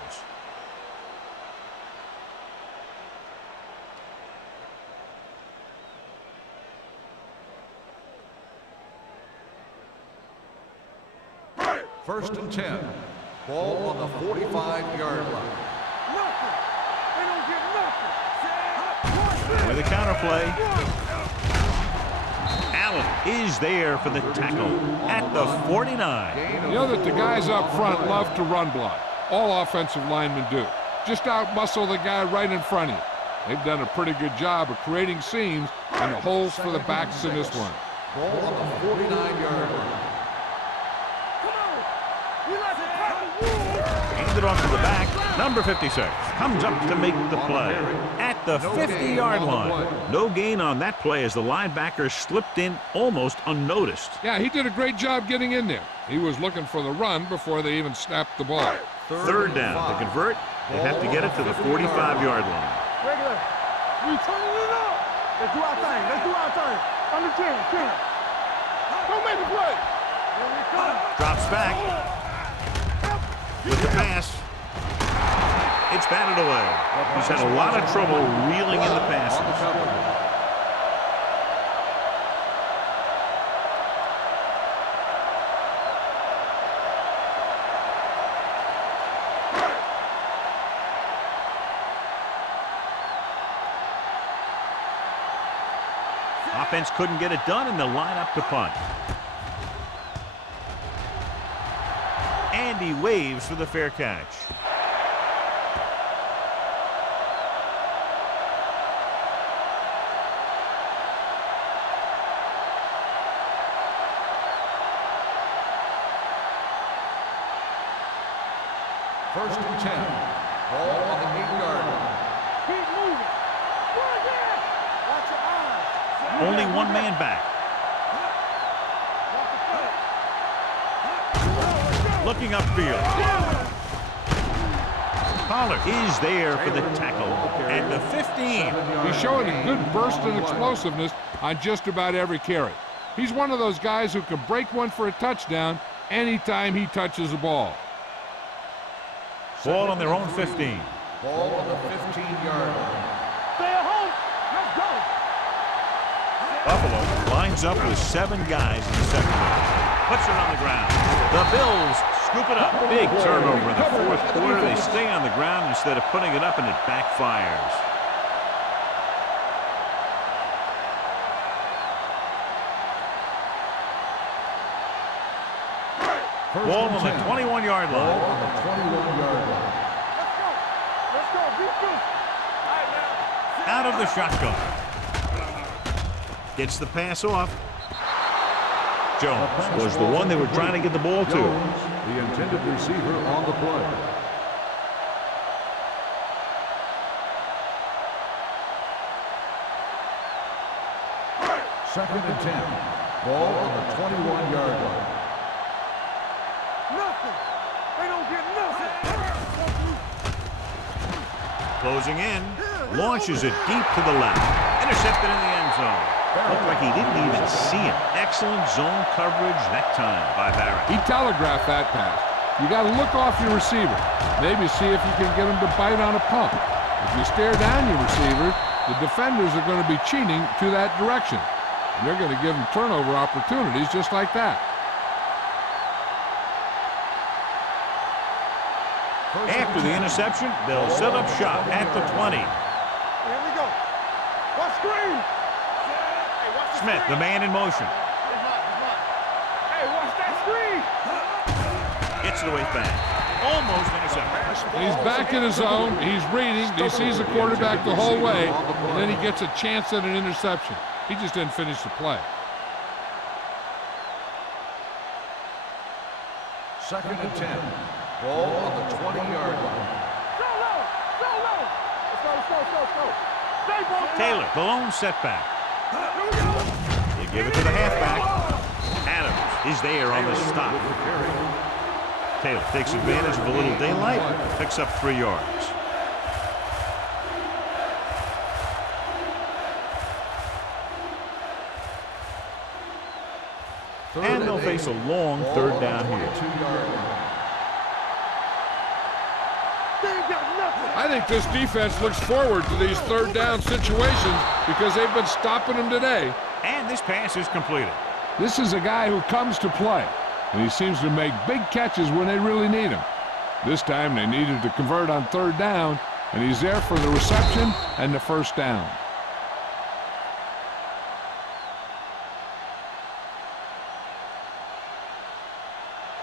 First and 10. Ball on the 45-yard line. Nothing. They don't get nothing. With a counterplay. Allen is there for the tackle at the 49. You know that the guys up front love to run block. All offensive linemen do. Just out-muscle the guy right in front of you. They've done a pretty good job of creating seams and holes for the backs in this one. Ball on the 49-yard line. Handed off to the back. Number 56 comes up to make the play at the 50-yard line. No gain on that play as the linebacker slipped in almost unnoticed. Yeah, he did a great job getting in there. He was looking for the run before they even snapped the ball. Third down. To convert, they have to get it to the 45-yard line. Regular. We turning it up. Let's do our thing. Let's do our thing. Under 10. Don't make the play. Here we come. Drops back with the pass. It's batted away. He's had a lot of trouble reeling in the passes. Offense couldn't get it done, and they'll line up to punt. And he waves for the fair catch. First and 10. Ball on the 8-yard line. Keep moving. Run there. Watch your eyes. Only one man back. Looking upfield. Pollard is there for the tackle at the 15. He's showing a good burst and explosiveness on just about every carry. He's one of those guys who can break one for a touchdown anytime he touches the ball. Ball on their own 15. Ball on the 15-yard line. Stay at home. Let's go. Buffalo lines up with 7 guys in the secondary. Puts it on the ground. The Bills scoop it up. Big turnover in the fourth quarter. They stay on the ground instead of putting it up, and it backfires. Ball on the 21-yard Ball line. on the 21-yard line. Let's go. Defense. All right, now. Out of the shotgun. Gets the pass off. Jones was the one they were trying to get the ball to. Jones, the intended receiver on the play. Second and 10. Ball on the 21-yard line. Nothing. They don't get nothing. Closing in. Launches it deep to the left. Intercepted in the end zone. Looked like he didn't even see him. Excellent zone coverage that time by Barrett. He telegraphed that pass. you got to look off your receiver. Maybe see if you can get him to bite on a pump. If you stare down your receiver, the defenders are going to be cheating to that direction. And they're going to give them turnover opportunities just like that. After the interception, they'll set up shop at the 20. Here we go. What screen? Smith, the man in motion. Hey, watch that screen. Gets it away fast. Almost intercepted. He's back in his zone. He's reading. He sees the quarterback the whole way. And then he gets a chance at an interception. He just didn't finish the play. 2nd and 10. Ball on the 20-yard line. Go low. Go low. Let's go. Stay ball. Taylor, the lone setback. Here we go. They give it to the halfback. Adams is there on the stop. Taylor takes advantage of a little daylight, picks up 3 yards. And they'll face a long 3rd down here. I think this defense looks forward to these 3rd down situations because they've been stopping them today. And this pass is completed. This is a guy who comes to play, and he seems to make big catches when they really need him. This time they needed to convert on 3rd down, and he's there for the reception and the 1st down.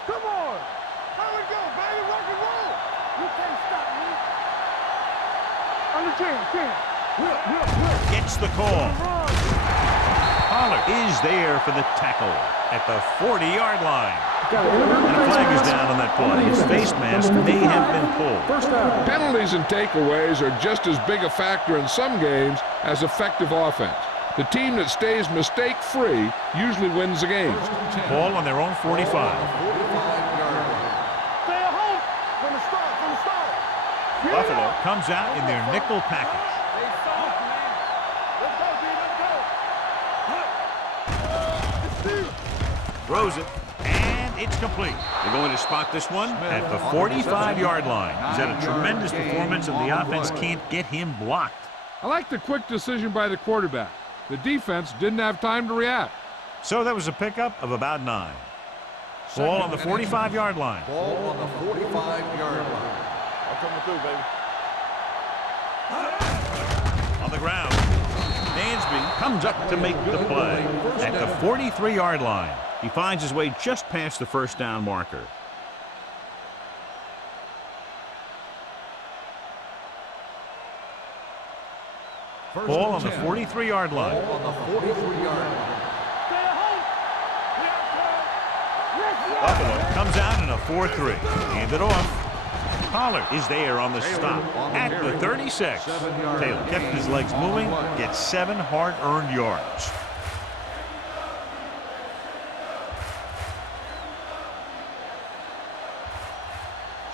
Come on. Here we go, baby. Rock and roll. You can't stop me. On the 10. Gets the call. Pollard is there for the tackle at the 40-yard line. And a flag is down on that play. His face mask may have been pulled. Penalties and takeaways are just as big a factor in some games as effective offense. The team that stays mistake-free usually wins the game. Ball on their own 45. Stay at home from the start. Buffalo comes out in their nickel package. Throws it, and it's complete. They're going to spot this one at the 45-yard line. He's had a tremendous performance, and the offense can't get him blocked. I like the quick decision by the quarterback. The defense didn't have time to react. So that was a pickup of about 9. Ball on the 45-yard line. Ball on the 45-yard line. I'm coming through, baby. On the ground. Dansby comes up to make the play at the 43-yard line. He finds his way just past the 1st down marker. Ball on the 43-yard line. Ball on the 43-yard line. Buffalo comes out in a 4-3. Hand it off. Pollard is there on the stop at the 36. Taylor kept his legs moving, gets 7 hard-earned yards.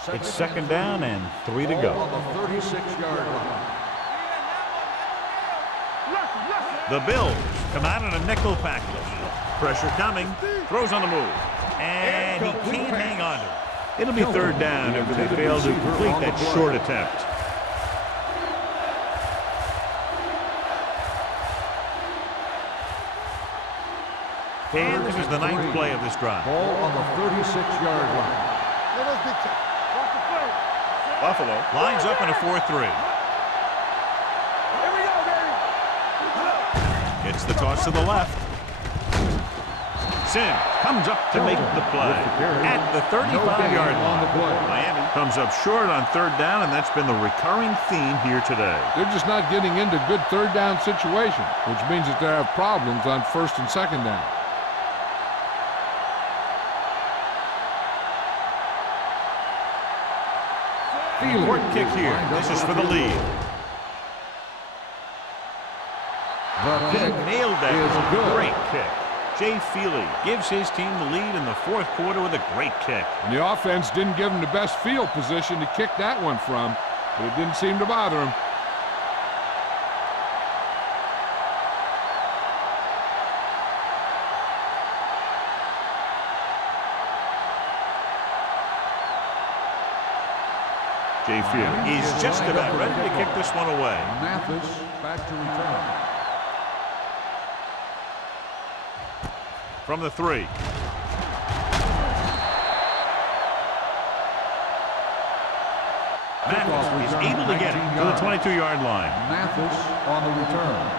It's 2nd down and 3 to go. On the 36-yard line. The Bills come out in a nickel package. Pressure coming. Throws on the move. And he can't hang on to it. It'll be 3rd down after they fail to complete that short attempt. And this is the 9th play of this drive. Ball on the 36-yard line. Buffalo lines up in a 4-3. Gets the toss to the left. Sim comes up to make the play at the 35-yard line. Miami comes up short on 3rd down, and that's been the recurring theme here today. They're just not getting into good 3rd down situations, which means that they have problems on 1st and 2nd down. Important kick here. This is for the lead. He nailed that. It was a great kick. Jay Feely gives his team the lead in the 4th quarter with a great kick. And the offense didn't give him the best field position to kick that one from, but it didn't seem to bother him. Jay Field is just about ready to kick this one away. Mathis back to return. From the 3. Mathis is able to get it to the 22-yard line. Mathis on the return.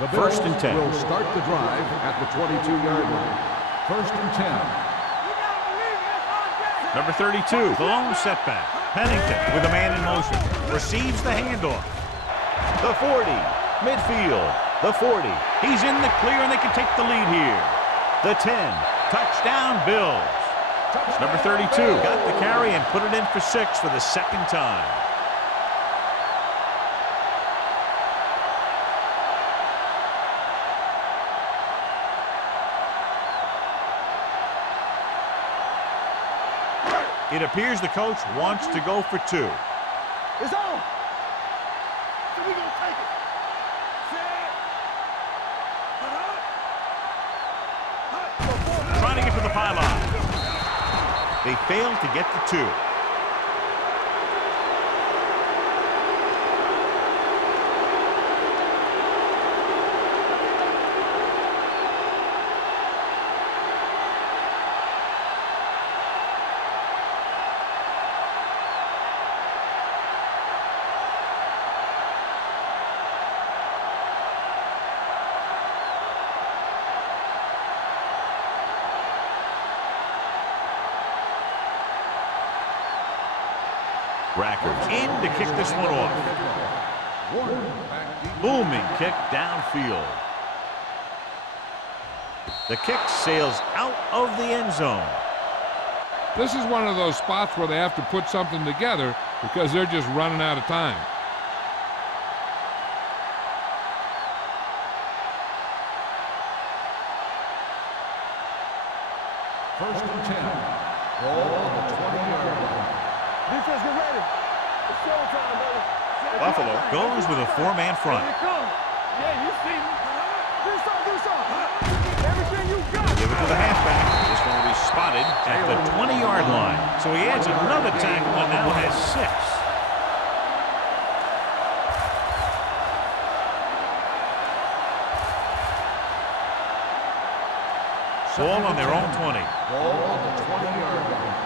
The Bills 1st and 10. will start the drive at the 22-yard line. 1st and 10. Number 32, the lone setback. Pennington with a man in motion. Receives the handoff. The 40, midfield. The 40, he's in the clear and they can take the lead here. The 10, touchdown Bills. Number 32 got the carry and put it in for 6 for the 2nd time. It appears the coach wants to go for 2. It's on. So we're going to take it. Trying to get to the pylon. They failed to get the 2. Rackers in to kick this one off. Booming kick downfield. The kick sails out of the end zone. This is one of those spots where they have to put something together because they're just running out of time. First and 10. Ball on the 20-yard line. Defense, get ready. It's showtime, baby. Buffalo goes with a 4-man front. Here it comes. Yeah, you see me. Do something. Everything you got. Give it to the halfback. This one will be spotted at the 20-yard line. So he adds another tackle and now has 6. Ball on their own 20. Ball on the 20-yard line.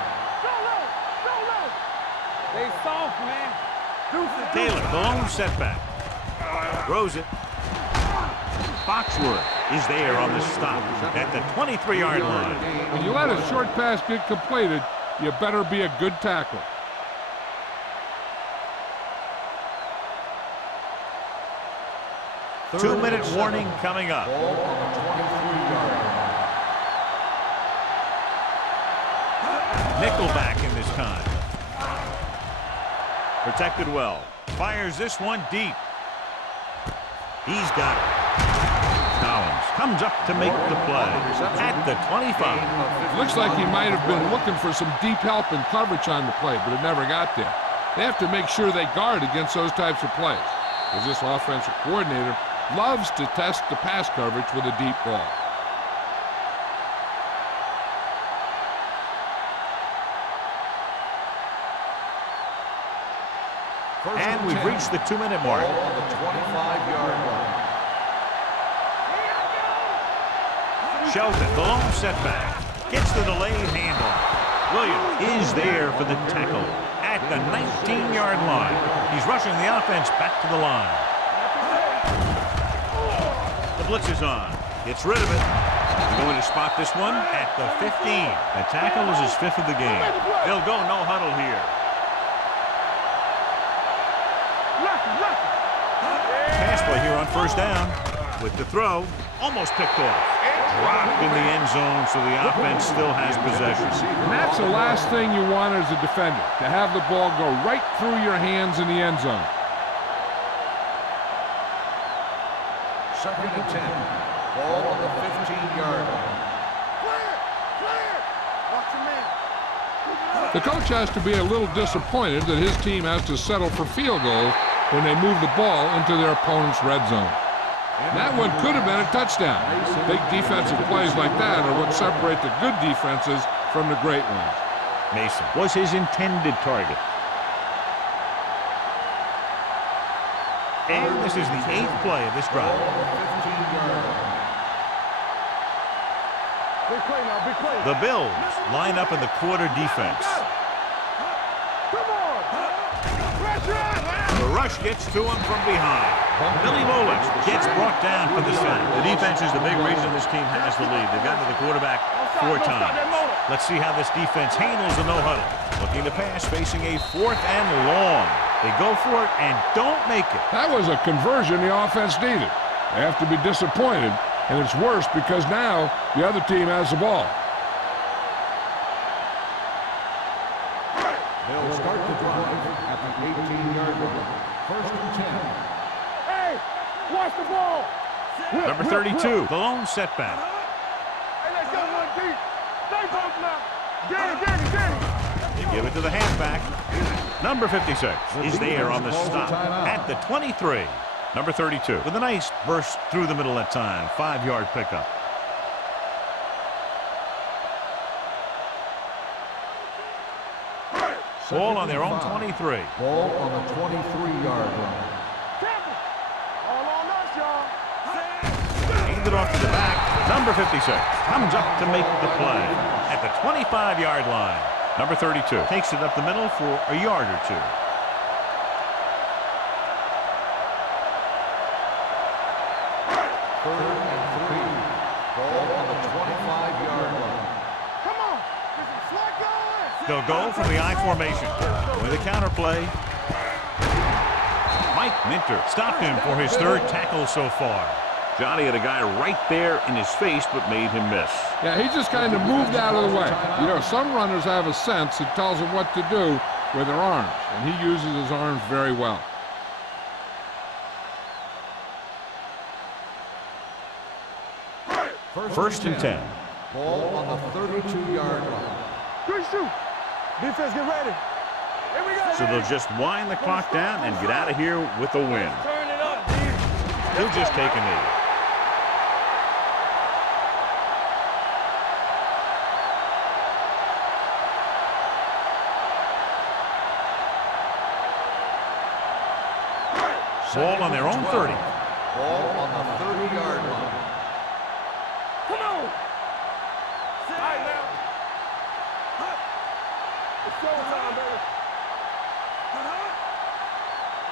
They soft, man. Taylor, the lone setback. Throws it. Foxworth is there on the stop at the 23-yard line. When you let a short pass get completed, you better be a good tackler. Two-minute warning coming up. Ball on the 23-yard line. Nickelback in this time. Protected well. Fires this one deep. He's got it. Collins comes up to make the play at the 25. Looks like he might have been looking for some deep help and coverage on the play, but it never got there. They have to make sure they guard against those types of plays, because this offensive coordinator loves to test the pass coverage with a deep ball. And we've reached the 2-minute mark. Ball on the 25-yard line. Shelton, the lone setback, gets the delayed handoff. Williams is there for the tackle at the 19-yard line. He's rushing the offense back to the line. The blitz is on. Gets rid of it. Going to spot this one at the 15. The tackle is his 5th of the game. They'll go no huddle here. Pass play here on 1st down. With the throw, almost picked off. Dropped in the end zone, so the offense still has possession. And that's the last thing you want as a defender, to have the ball go right through your hands in the end zone. 2nd and 10. Ball on the 15-yard line. Watch your man. The coach has to be a little disappointed that his team has to settle for field goals when they move the ball into their opponent's red zone. That one could have been a touchdown. Big defensive plays like that are what separate the good defenses from the great ones. Mason was his intended target. And this is the 8th play of this drive. Big play now, big play. The Bills line up in the quarter defense. Come on. Pressure. The rush gets to him from behind. Billy Molich gets brought down for the sack. The defense is the big reason this team has the lead. They've gotten to the quarterback 4 times. Let's see how this defense handles the no-huddle. Looking to pass, facing a 4th and long. They go for it and don't make it. That was a conversion the offense needed. They have to be disappointed, and it's worse because now the other team has the ball. They'll start the drive at the 18-yard line. 1st and 10. Hey, watch the ball. Number 32, the lone setback. Hey, let's go one deep. Stay both now. Get it. They give it to the halfback. Number 56 is there on the stop at the 23. Number 32 with a nice burst through the middle that time. 5-yard pickup. Ball on their own 23. Ball on the 23-yard line. All on us, y'all. Hand it off to the back. Number 56 comes up to make the play at the 25-yard line. Number 32 takes it up the middle for a yard or 2. Third and 3. Ball on the 25-yard line. Come on. This is slot going. They'll go from the I formation with a counter play. Mike Minter stopped him for his 3rd tackle so far. Johnny had a guy right there in his face but made him miss. Yeah, he just kind of moved out of the way. You know, some runners have a sense that tells them what to do with their arms, and he uses his arms very well. First and 10. Ball on the 32-yard line. Good shoot. Defense, get ready. Here we go. So they'll just wind the clock down and get out of here with a win. Turn it up, dude. He'll just take a knee. Ball on their own 30. Ball on the 30-yard line. Come on. All right, now. It's showtime, baby.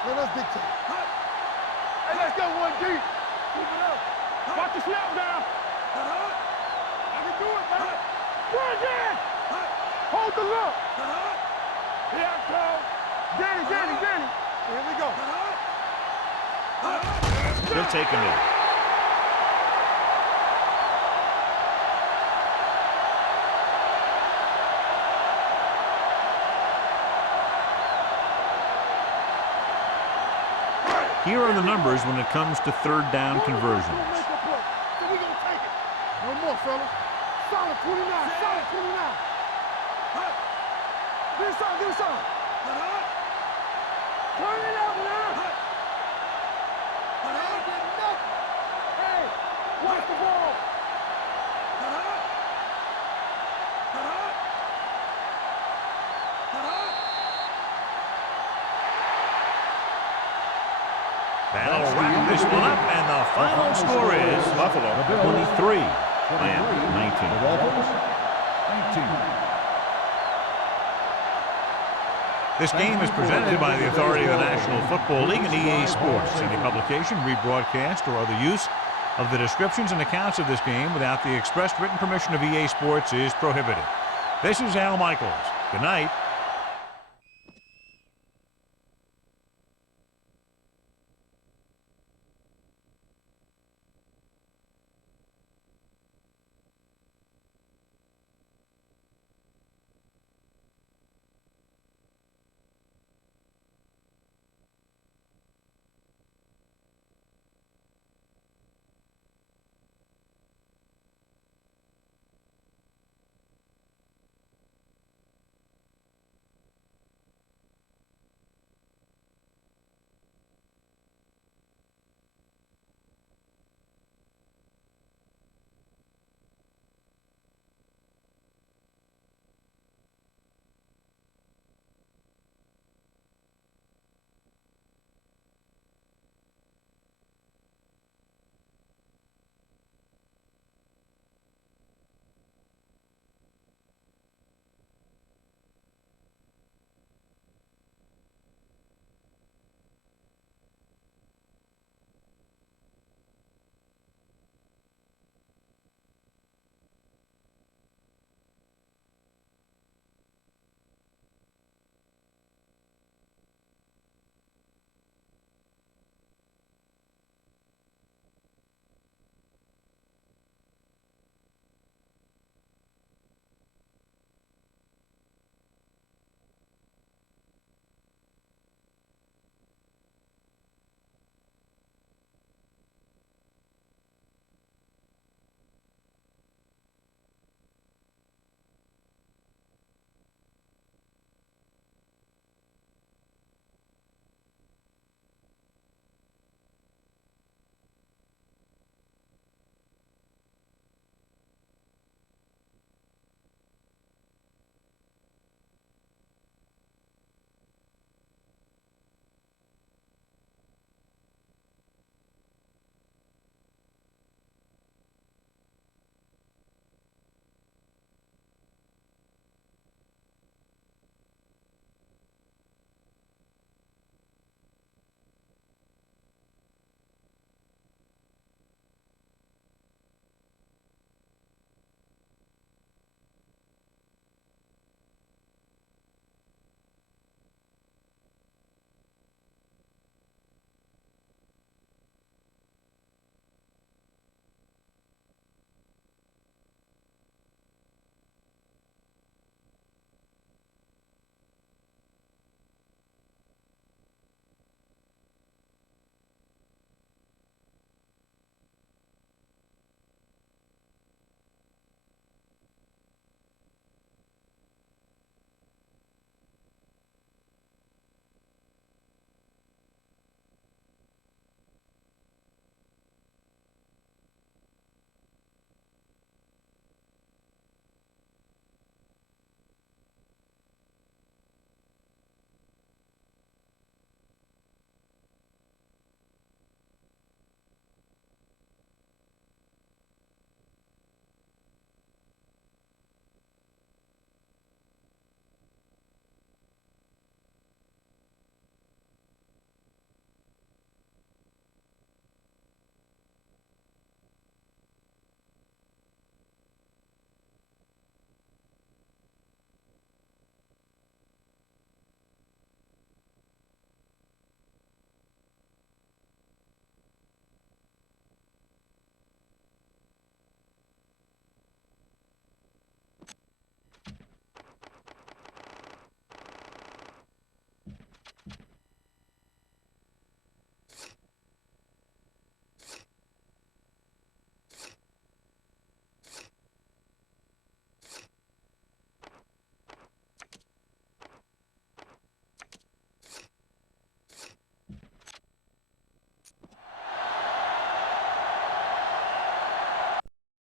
Man, that's big time. Hey, let's go one deep. Keep it up. Watch the snap down. I can do it, man. Bring it. Hold the look. Here I come. Danny. Here we go. He'll take a knee. Here are the numbers when it comes to 3rd down conversions. So we gonna take it. No more, fellas. Solid 29. Give me some. Turn it up now. Hey, watch the ball. That'll wrap this one up, and the final score is Buffalo 23, Miami 19. The Dolphins, 19. This game is presented by the authority of the National Football League and EA Sports. Any publication, rebroadcast, or other use of the descriptions and accounts of this game without the expressed written permission of EA Sports is prohibited. This is Al Michaels. Good night.